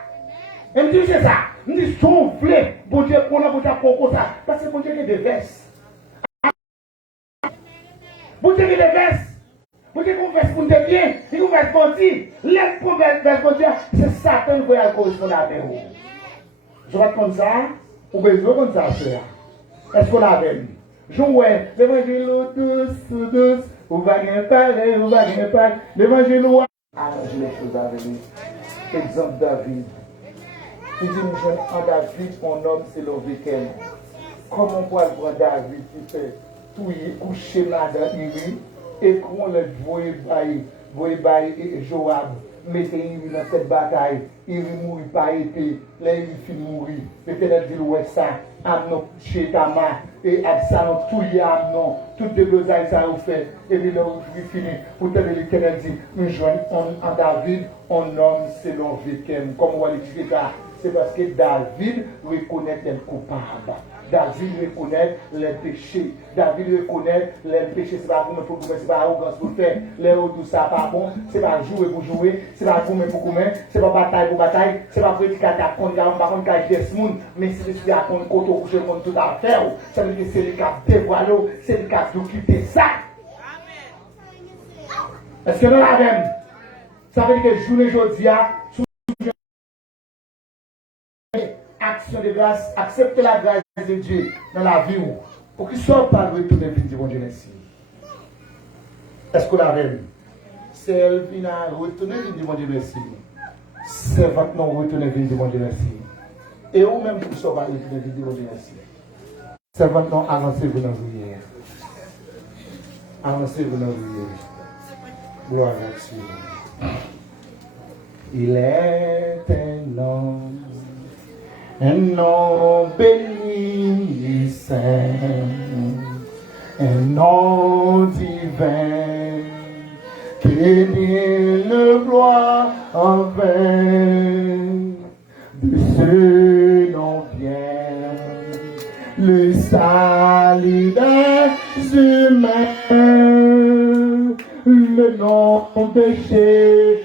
Et me dit c'est ça. Me dit j'en voulais, bon Dieu, prendre la con comme ça. Parce que bon Dieu, il y a des vestes. Bon Dieu, il y a des vestes. Vous dites qu'on fait ce qu'on est bien, et qu'on va se mentir. L'aide qu'on va se mentir, c'est Satan qui va correspondre avec vous. Je vais comme ça, ou bien je vais comme ça, frère. Est-ce qu'on a avec lui? Je vois l'évangile douce, vous va rien parler, vous va rien parler. L'évangile ou arrange les choses avec lui. Exemple David. Il dit, en David, mon homme, c'est le week-end. Comment on peut prendre David qui fait tout coucher là dans l'île? Et qu'on le voyait bailler Joab, mettez dans cette bataille, il mourit pas été, là il finit mourir. L'Éternel dit ouais ça, Amnon chez Tamar, et Absalom tout y a Amnon, toutes les deux ça a fait, et puis là il finit, pour te l'Éternel dit, nous joignons en David, on homme selon Vékem, comme on va l'écrire ça, c'est parce que David reconnaît les coupables. David reconnaît les péchés. David reconnaît les péchés. C'est pas pour me faire, c'est pas arrogance pour faire. Les autres, ça pas bon. C'est pas jouer pour jouer. C'est pas comer pour comer. C'est pas bataille pour bataille. C'est pas prédicateur à contre garon, par contre, qu'à des monde. Mais c'est celui à contre côté où je compte tout à faire. Ça veut dire que c'est le cap dévoilé. C'est le cap de quitter ça. Est-ce que nous la même? Ça veut dire que journée aujourd'hui, action de grâce, accepter la grâce de Dieu dans la vie pour qu'il soit pas de retourner vite du bon Dieu merci. Est-ce qu'on l'a vu? C'est elle qui a retourné vite du bon Dieu merci. C'est votre nom retourner vite du bon Dieu merci. Et vous même pour soit pas retourner vite du bon Dieu merci. C'est votre nom avancez-vous dans vous hier. Avancez-vous dans vous hier. Gloire à Dieu. Il est un homme. Un nom béni, saint, un nom divin, qui ne gloire en vain. De ce nom vient le salut des humains, le nom de Jésus,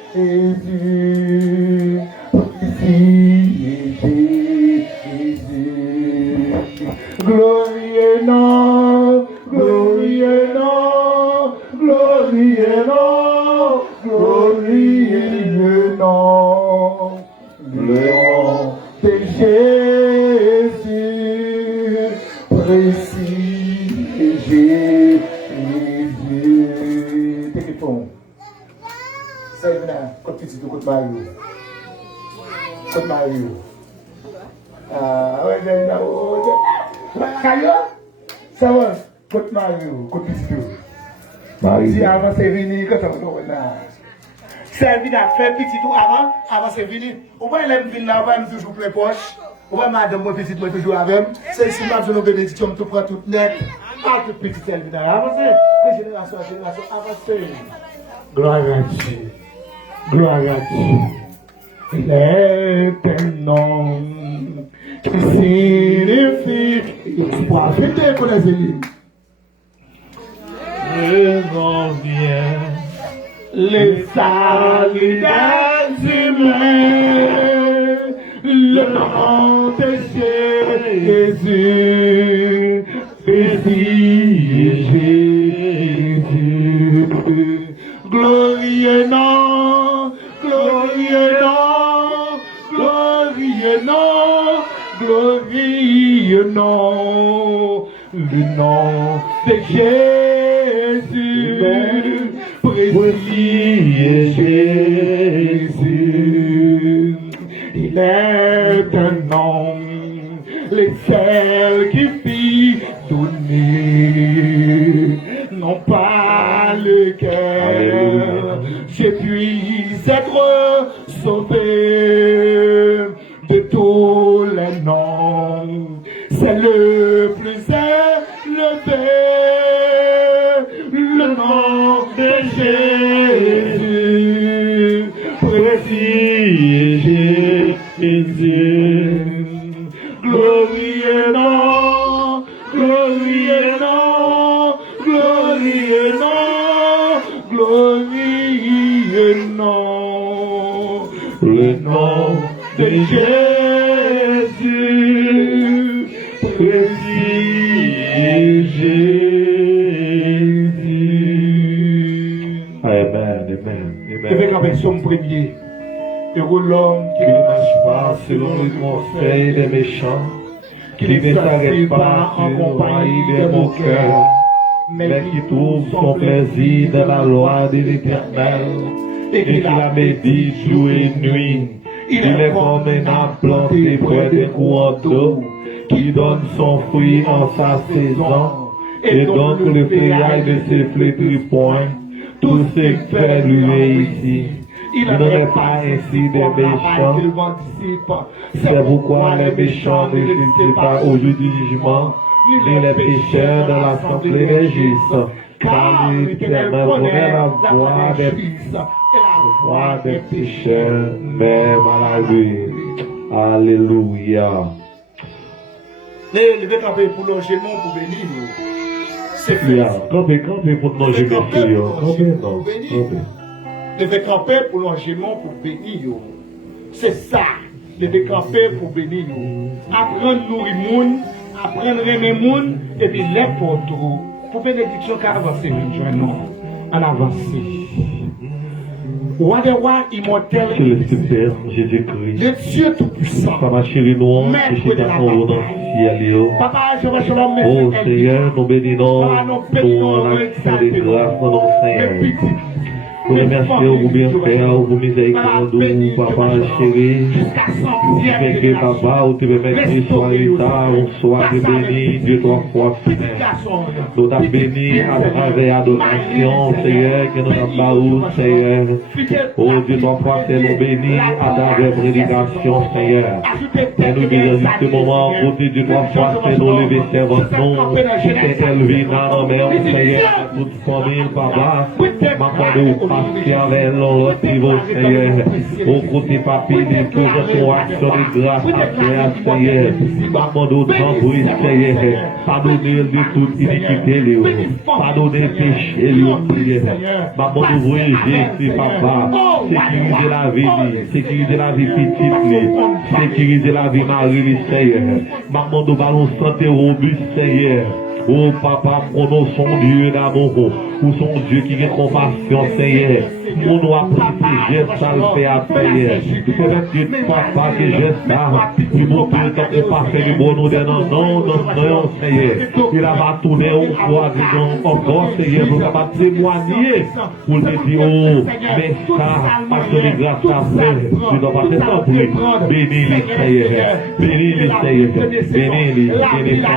glorieux nom, glorieux nom, glorieux nom, glorieux nom, le nom de Jésus, précis Jésus. T'es qui font? C'est une côte petite de côte Mario. Côte Mario. Ah, ouais, j'ai une Mario, ça va, côte Mario, côte petit. Mario. Si avant c'est venu, quand ça va là. C'est venu à faire petit tout avant c'est venu. On va aller venir là, on va toujours plein poche. On va madame moi petite moi toujours avec. C'est ici ma zone bénédiction, tout prend tout net. Ah, tout petit elle vient avancer. Génération à génération avancer. Gloire à Dieu. Gloire à Dieu. Il est un nom qui signifie, il faut affecter pour les élus. Le nom vient, le salut des humains, le nom de Jésus, Jésus, glorieux nom, glorieux nom, glorieux nom. glorieux nom, le nom de Jésus, précieux Jésus. Il est un nom, le seul qui fit donner, non pas le cœur, je puisse être sauvé de tous les noms. C'est le plus élevé, le nom de Jésus, précieux Jésus. Glorieux nom, glorieux nom, glorieux nom, glorieux nom, le nom de Jésus, précieux Jésus. Amen, amen, amen. Avec la version première, heureux l'homme qui ne marche pas selon le conseil des méchants, qui ne s'arrête pas en compagnie des moqueurs, mais qui trouve son plaisir dans la loi de l'Éternel, et qui la médite jour et nuit. Il est comme un arbre planté près des courants d'eau, qui donne son fruit en sa saison, et donc le feuillage ne se flétrit point. Tout ce qui fait lui réussit. Il n'en est pas ainsi des méchants. C'est pourquoi les méchants ne réussissent pas au jour du jugement, ni les pécheurs dans l'assemblée des justes. Car l'Éternel connaît la voix des pécheurs, même à la nuit. Alléluia. Levez campé pour logement pour bénir nous. C'est fait. Campé pour manger mes filles. Levez campé pour logement pour bénir nous. C'est ça. Levez campé pour bénir nous. Apprendre nourrir moun, apprendre aimer moun, et puis les pour tout. Pour bénédiction car avancer, nous en avancer. Roi des rois immortel, Céleste Père, Jésus-Christ, le Dieu tout-puissant, Papa chéri nous, qui est dans le ciel. Papa, je vais sur l'homme, oh Seigneur, nous bénissons, nous en action de grâce, mon Seigneur. Nous remercions vous bien faire, vous miséricorde, vous, Papa chéri. Que Papa, ou tu veux mettre soit l'état, on soit béni, Dieu trois fois. Nous t'as béni à travers l'adoration, Seigneur, que nous avons Seigneur. Oh Dieu trois fois, c'est nous béni à travers prédication, Seigneur. Et nous disons à ce moment, pour Dieu trois fois, c'est nous lever servants, c'est élevé dans nos mains, Seigneur, à toute famille, Papa, m'attendre au passer avec l'autre niveau, Seigneur. Au côté papier, de toujours ton action de grâce à faire, Seigneur. Pardonne temps pour Seigneur. Pardonnez de toute iniquité, pardonnez péché, Seigneur. Pardonne vous Jésus, Papa. Sécuriser la vie, sécuriser la vie petite, sécuriser la vie Marie, Seigneur. Maman, nous allons santé robuste, Seigneur. Oh Papa, prenons son Dieu d'amour, ou son Dieu qui a compassion, Seigneur. Pour nous apprécier, geste ça le fait à payer. Tu peux mettre Dieu, Papa, que geste ça, qui montre le temps de parfait du bon nous non, Seigneur. Il a pas tourné une fois, disons, encore, Seigneur, pour capable témoigner, pour te dire, oh, mais ça, parce que les grâces à faire, tu dois passer sans bruit. Bénis les Seigneur, bénis les Seigneur,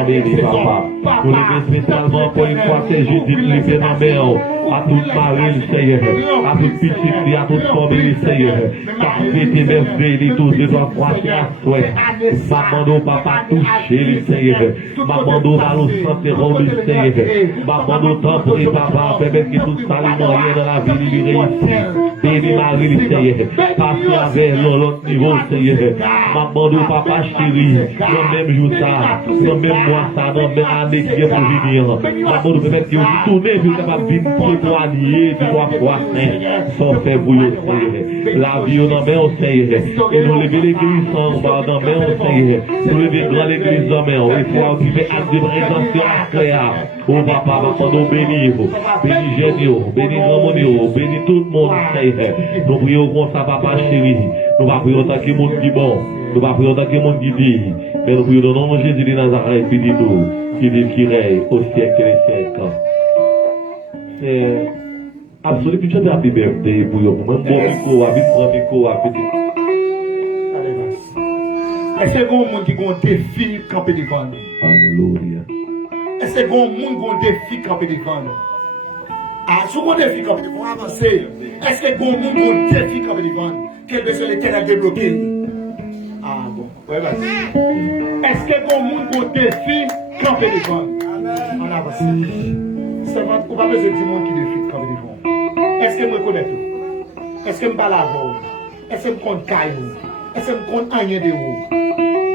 bénis les Papa. Pour les spécialement, pour une fois, c'est Judith, les phénomènes, à toute Marie, Seigneur, à toute petite fille, à toute famille, Seigneur. Parce que tes merveilles, tous les doigts croiser à souhait. Maman, Papa, toucher les Seigneur. Maman, allons s'interrompre le Seigneur. Maman, temps pour les papas, permettre que tout ça, les moyens dans la vie, il réussit. Béni Marie, Seigneur. Passez avec l'autre niveau, Seigneur. Maman, Papa, chéri, dans le même jour, ça, dans le même mois, ça, dans le même année qui est pour venir. Maman, permettre que vous tournez, vous êtes capable de témoigner de trois fois, sans faire bouillir, Seigneur. La vie, on en met au Seigneur. Et nous lever l'église en bas, on en met au Seigneur. Nous lever dans l'église en main. Il faut occuper acte de présentation à créa. Oh Papa, nous bénis, bénis Génio, bénis Ramonio, bénis tout le monde, Seigneur. Nous prions comme ça, Papa chéri. Nous prions tant que le monde dit bon. Nous pas prions tant que le monde qui dit, mais nous prions au nom de Jésus de Nazareth, qui dit nous, qui dit qui règne au siècle et les siècles. C'est absolument que tu as happy birthday pour vous. Même bon micro, vite prendre micro, est-ce que vous avez un défi campé devant nous? Alléluia. Est-ce que vous avez un défi campé devant nous? Ah, si vous avez un défi campé devant nous, avancez. Est-ce que vous avez un défi campé devant nous? Quel besoin l'éternel débloqué? Ah bon, ouais, vas-y. Est-ce que vous avez un défi campé devant nous? On avance. C'est pas besoin de dire monde qui défi campé devant nous. Est-ce que vous connaissez tout? Est-ce que vous parlez avant? Est-ce que vous comptez caillou? Est-ce que vous comptez rien de vous?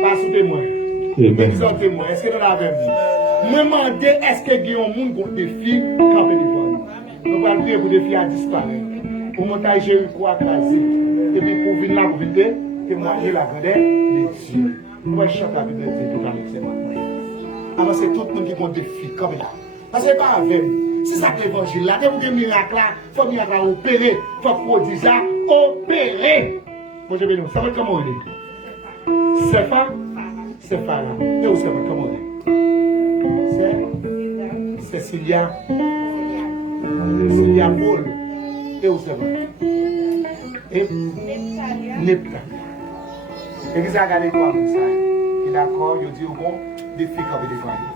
Pas sous témoin. Exemple-moi, est-ce que nous l'avons vu? Me demandez, est-ce que il y a un monde qui a des filles campées devant nous? Nous allons prier pour des filles à disparaître. Pour monter Jéricho à craser. Et puis pour venir là, pour venir témoigner la grandeur de Dieu. Nous allons chanter la vie de Dieu tout dans l'excellence. Alors c'est tout le monde qui a des filles comme là. Parce que c'est pas avec nous. C'est ça que l'évangile là. Dès que vous avez un miracle là, il faut miracle là opérer. Il faut prodige là, opérer. Moi je vais nous. Ça va comment on est? C'est pas. C'est pas là. Et où c'est pas comment on est? C'est Cécilia. Cécilia Paul. Et où c'est pas? Et Nepta. Et qui ça a gagné quoi comme ça? Et d'accord, il dit bon, des filles comme des femmes.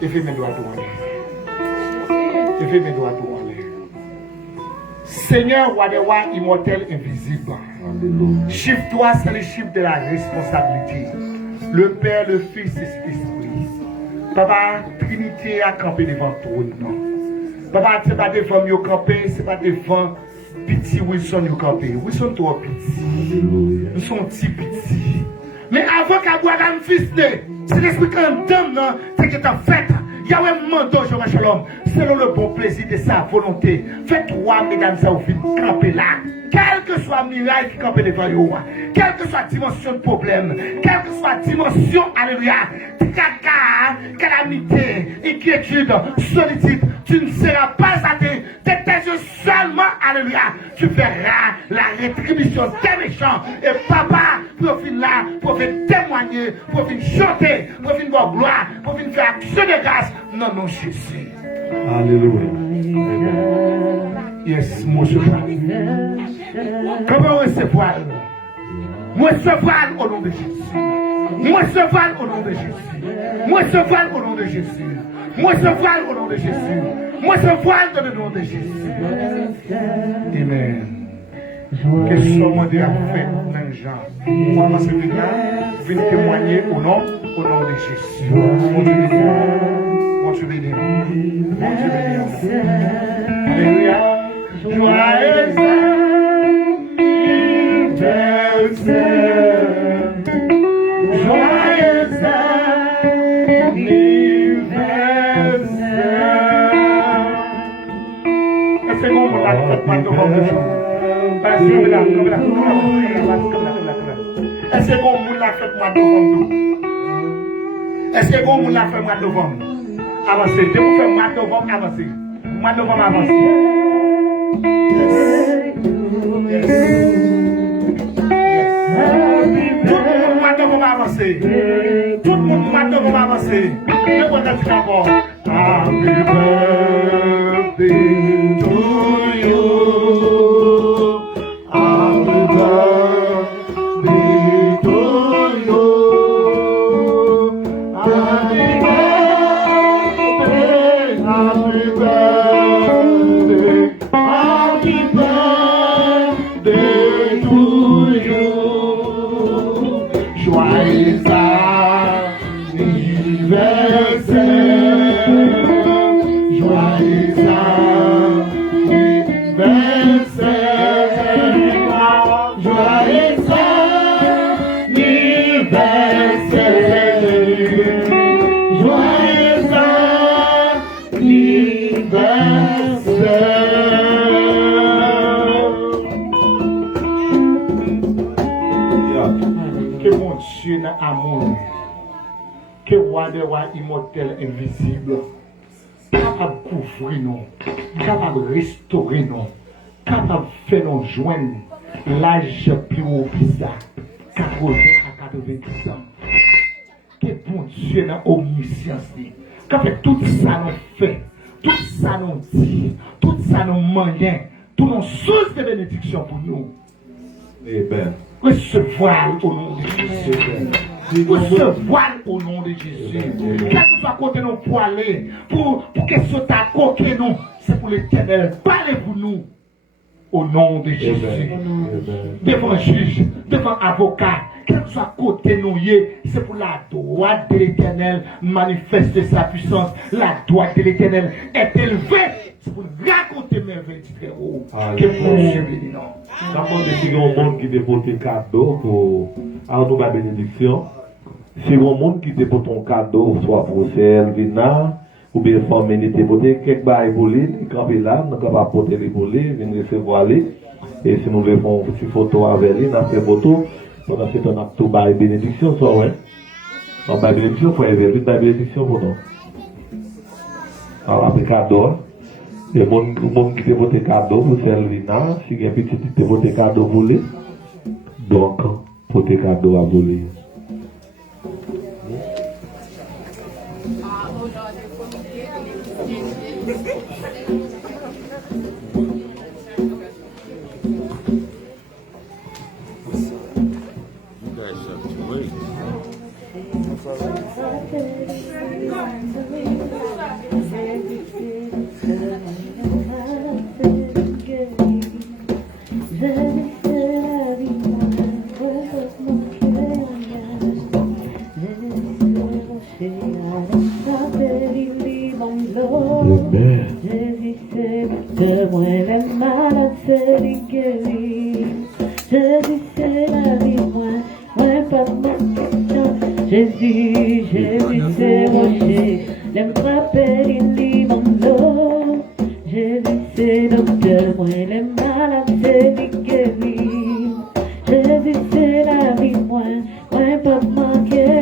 Des filles mes doigts tout en l'air. Des filles mes doigts tout en l'air. Seigneur, roi des rois, immortel, invisible. Chiffre 3, c'est le chiffre de la responsabilité. Le Père, le Fils et l'Esprit. Papa, Trinité a campé devant toi. Papa, ce n'est pas devant nous camper, ce n'est pas devant petit Wilson nous camper. Wilson, toi, petit. Nous sommes petits, petits. Mais avant qu'à boire un fils de, c'est l'esprit quand dame, c'est que tu as fait. Yahweh mandat, Jehovah Shalom, selon le bon plaisir de sa volonté. Faites-toi, mesdames et messieurs, camper là. Quel que soit le miracle qui campe devant vous, quelle que soit la dimension de problème, quelle que soit la dimension, alléluia, caca, calamité, inquiétude, solitude, tu ne seras pas atteint de tes yeux seulement, alléluia. Tu verras la rétribution des méchants. Et papa, profite là, pour venir témoigner, pour venir chanter, pour venir voir gloire, pour venir faire action de grâce. Non, non, Jésus. Alléluia. Yes, mon cheval. Comment recevoir? Moi recevoir au nom de Jésus. Moi recevoir au nom de Jésus. Moi recevoir au nom de Jésus. Moi recevoir au nom de Jésus. Moi recevoir dans le nom de Jésus. Amen. Que ce soit mon Dieu a fait dans les gens. Moi, ma sœur, je vais témoigner au nom de Jésus. Mon Dieu béni. Mon Dieu béni. Mon Dieu béni. Alléluia. Joyeux anniversaire. Joyeux anniversaire. Est-ce qu'on peut la faire pas devant le jour? Est-ce qu'on peut la faire pas devant nous? Est-ce qu'on peut la faire pas devant nous? Avancez. Dès que vous faites pas devant, avancez. Pas devant, avancez. Yes. Tout le monde maintenant va avancer. Tout le monde maintenant va avancer. Ne pas être d'accord. Happy birthday to you. Happy birthday to you. Happy birthday. Happy birthday. Happy birthday to you. Joyeux anniversaire. Joyeux anniversaire. Joyeux anniversaire. Joyeux que mon Dieu n'a amour, que roi des rois immortel invisible, capable de couvrir nous, capable de restaurer nous, capable de faire nous joindre l'âge plus haut que ça, 40 projet à 90 ans. Que bon Dieu dans omniscience. Qu'avec tout ça nous fait, tout ça nous dit, tout ça nous moyen, tout nos sources de bénédiction pour nous. Amen. Recevoir au nom de Jésus. Recevoir au nom de Jésus. Quel que soit côté nous pour aller, pour que ce ta côté nous, c'est pour l'Éternel. Parlez pour nous. Au nom de Jésus. Devant juge, devant avocat, quel que soit côté nous, c'est pour la droite de l'Éternel manifester sa puissance. La droite de l'Éternel est élevée. C'est pour raconter merveilles du très haut. Que mon Dieu bénisse. D'abord, si il y a un monde qui dépose un cadeau pour avoir ma bénédiction, si il y a un monde qui dépose un cadeau, soit pour Elvina, ou bien femme menite pote, quelques bails pour lui, camper là, nous capable porter les pour lui, venir recevoir lui, et si nous voulons faire une petite photo avec lui, nous faisons photo, pendant ce temps, on a tout bail bénédiction, soit ouais. On bail bénédiction, pour élever une bénédiction pour nous. Alors, après cadeau, le monde qui dépose un cadeau pour Elvina, si il y a un petit qui dépose un cadeau pour lui, donc, porter cadeau à vous lui. Jésus, Jésus c'est rocher, l'aime frapper il mon dos. Jésus c'est docteur, moi l'aime malade c'est lui guéri. Jésus c'est la vie, moi pas manquer.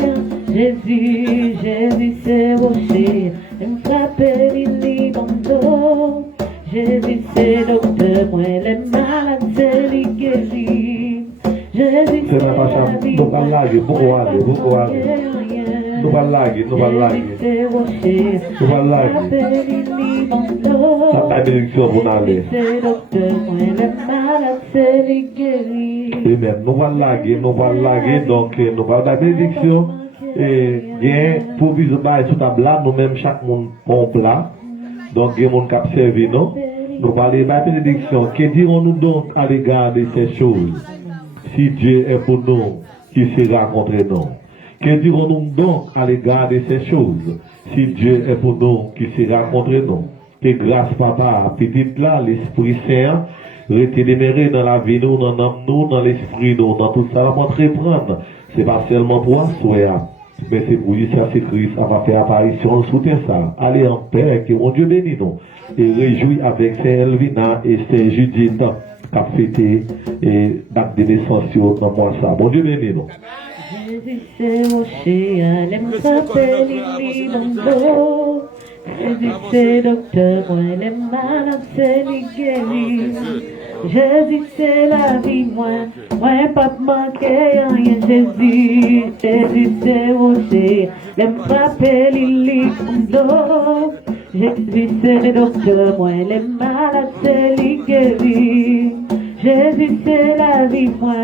Jésus, Jésus c'est rocher, l'aime frapper il mon dos. Jésus c'est docteur, moi l'aime malade c'est lui guéri. Jésus c'est la vie, nous allons laguer, beaucoup aller. Nous allons laguer. Nous allons laguer. Ça t'a bénédiction pour nous aller. Amen. Nous allons laguer, donc nous allons la bénédiction. Et bien, pour vivre sur table là, nous-mêmes, chaque monde prend un plat. Donc, il y a des gens qui ont servi, non? Nous allons aller la bénédiction. Que dirons-nous donc à l'égard de ces choses? Si Dieu est pour nous, qui sera contre nous? Que dirons-nous donc à l'égard de ces choses? Si Dieu est pour nous, qui sera contre nous? Que grâce, Papa, petite là, l'Esprit Saint, reste demeuré dans la vie, nous, dans l'âme, nous, dans l'esprit, nous, dans tout ça, pour reprendre. C'est pas seulement pour un souhait, mais c'est pour Jésus, c'est Christ, on va faire apparition sous ça. Allez en paix, que mon Dieu bénisse nous. Et réjouis avec Saint Elvina et Saint Judith, qui a fêté et date de naissance dans moi ça. Mon Dieu bénisse nous. Jésus c'est rocher, l'aime s'appelle il mon dos. Jésus c'est docteur, moi l'aime malade c'est lui guéri. Jésus c'est la vie, moi pas manquer rien. Jésus, Jésus c'est rocher, l'aime s'appelle il mon dos. Jésus c'est le docteur, moi l'aime malade c'est lui guéri. Jésus c'est la vie, moi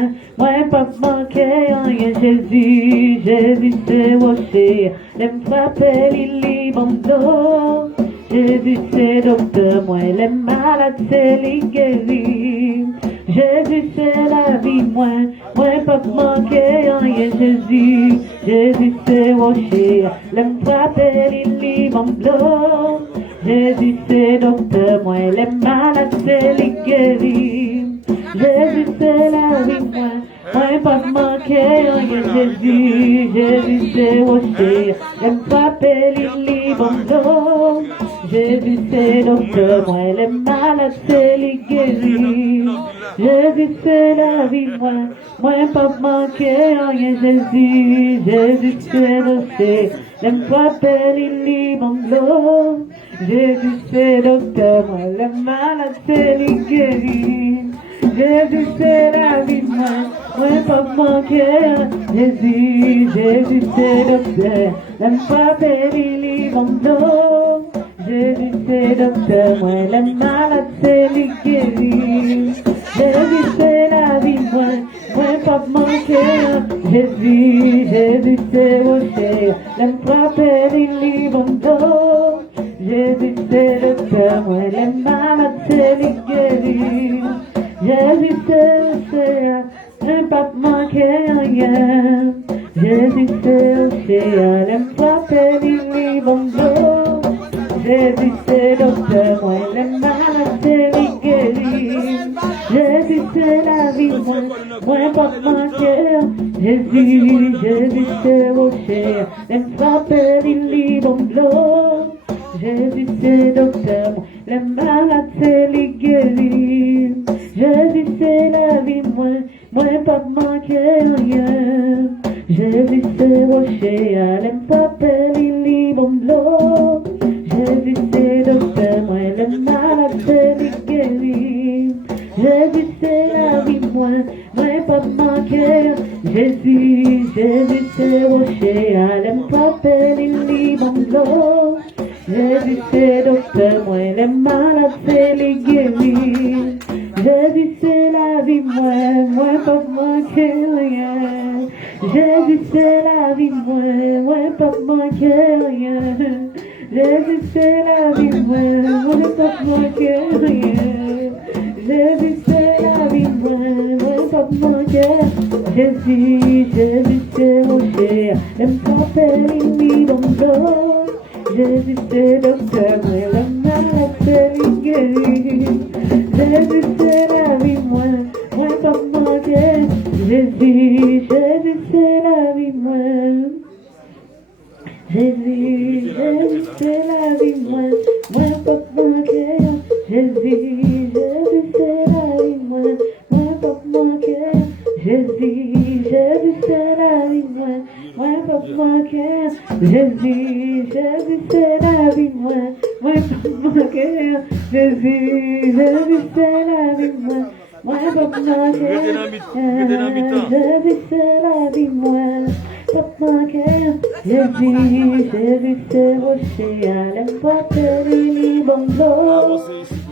pas manquer rien. Jésus, Jésus c'est rocher, l'aime frapper il mon dos. Jésus c'est docteur, moi l'aime malade c'est lui guéri. Jésus c'est la vie, moi pas manquer rien. Jésus, Jésus c'est rocher, l'aime frapper il mon dos. Jésus c'est docteur, moi l'aime malade c'est lui guéri. Jésus c'est la vie, moi pas manquer rien. Jésus, Jésus c'est rocher, l'aime frapper il mon dos. Jésus c'est docteur, moi l'aime malade c'est lui guéri. Jésus c'est la vie, moi pas manquer rien. Jésus, Jésus c'est rocher, l'aime frapper il mon dos. Jésus c'est docteur, moi l'aime malade c'est lui guéri. Jésus c'est la vie, moi pas manquer. Jésus, Jésus c'est docteur, l'aime pas périr l'eau. Jésus c'est docteur, moi les malades c'est lui guérir. Jésus c'est la vie, moi pas manquer. Jésus, Jésus c'est rocher, l'aime pas périr l'eau. Jésus c'est docteur, moi les malades c'est lui guérir. Jésus c'est un pas manquer rien. Jésus c'est océan, l'aime pas périr les bonbons. Jésus c'est docteur, moi les malades c'est lui guérir. Jésus c'est la vie, moi pas manquer. Jésus, Jésus c'est rocher, l'aime pas périr les bonbons. Jésus c'est docteur, les malades c'est lui guérir. Jésus c'est la vie, moi pas manquer rien. Jésus c'est rocher, l'aime pas périr les bonbons. Jésus c'est docteur, moi les malades c'est lui guérir. Jésus c'est la vie, moi pas manquer. Jésus, Jésus c'est rocher, l'aime pas périr les bonbons. Jésus c'est docteur, moi les malades c'est les guérir. Jésus c'est la vie, moi pas manquer rien. Jésus c'est la vie, moi pas manquer rien. Jésus c'est la vie, moi pas manquer rien. Jésus c'est la vie, moi pas manquer. Jésus, Jésus c'est rocher, l'aime pas périr les bonbons. Jésus c'est docteur, moi le malade c'est lui guérir. Jésus c'est la vie, moi pas manquer. Jésus, Jésus c'est la vie, Jésus, Jésus c'est la vie, moi pas manquer. Jésus, Jésus c'est la vie, moi pas manquer. Jésus, Jésus c'est la vie, moi pas manquer. Jésus, Jésus c'est la vie, moi pas manquer. Jésus, Jésus c'est la vie, moi pas manquer. Jésus c'est la vie, moi pas manquer. Jésus, Jésus c'est rocher, l'aime pas périr les bonbons.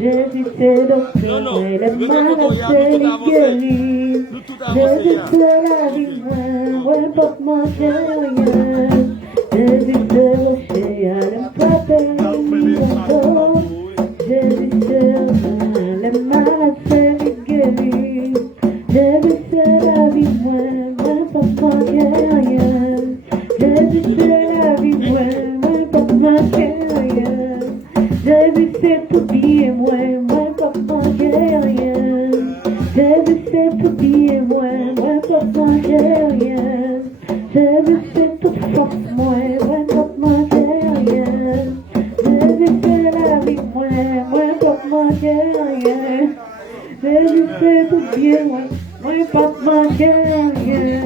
Jésus c'est docteur, les malades c'est lui guérir. Jésus c'est la vie, moi pas manquer rien. Jésus c'est rocher, l'aime pas périr les bonbons. Jésus c'est les malades c'est lui guérir. Jésus c'est la vie, moi pas manquer rien. Jésus c'est la vie, moi pas manquer rien. Jésus c'est tout bien, moi pas manquer rien. Jésus c'est tout bien, moi pas manquer rien. Jésus c'est toute force, moi pas manquer rien. Jésus c'est la vie, moi pas manquer rien. Jésus c'est tout bien, moi pas manquer rien.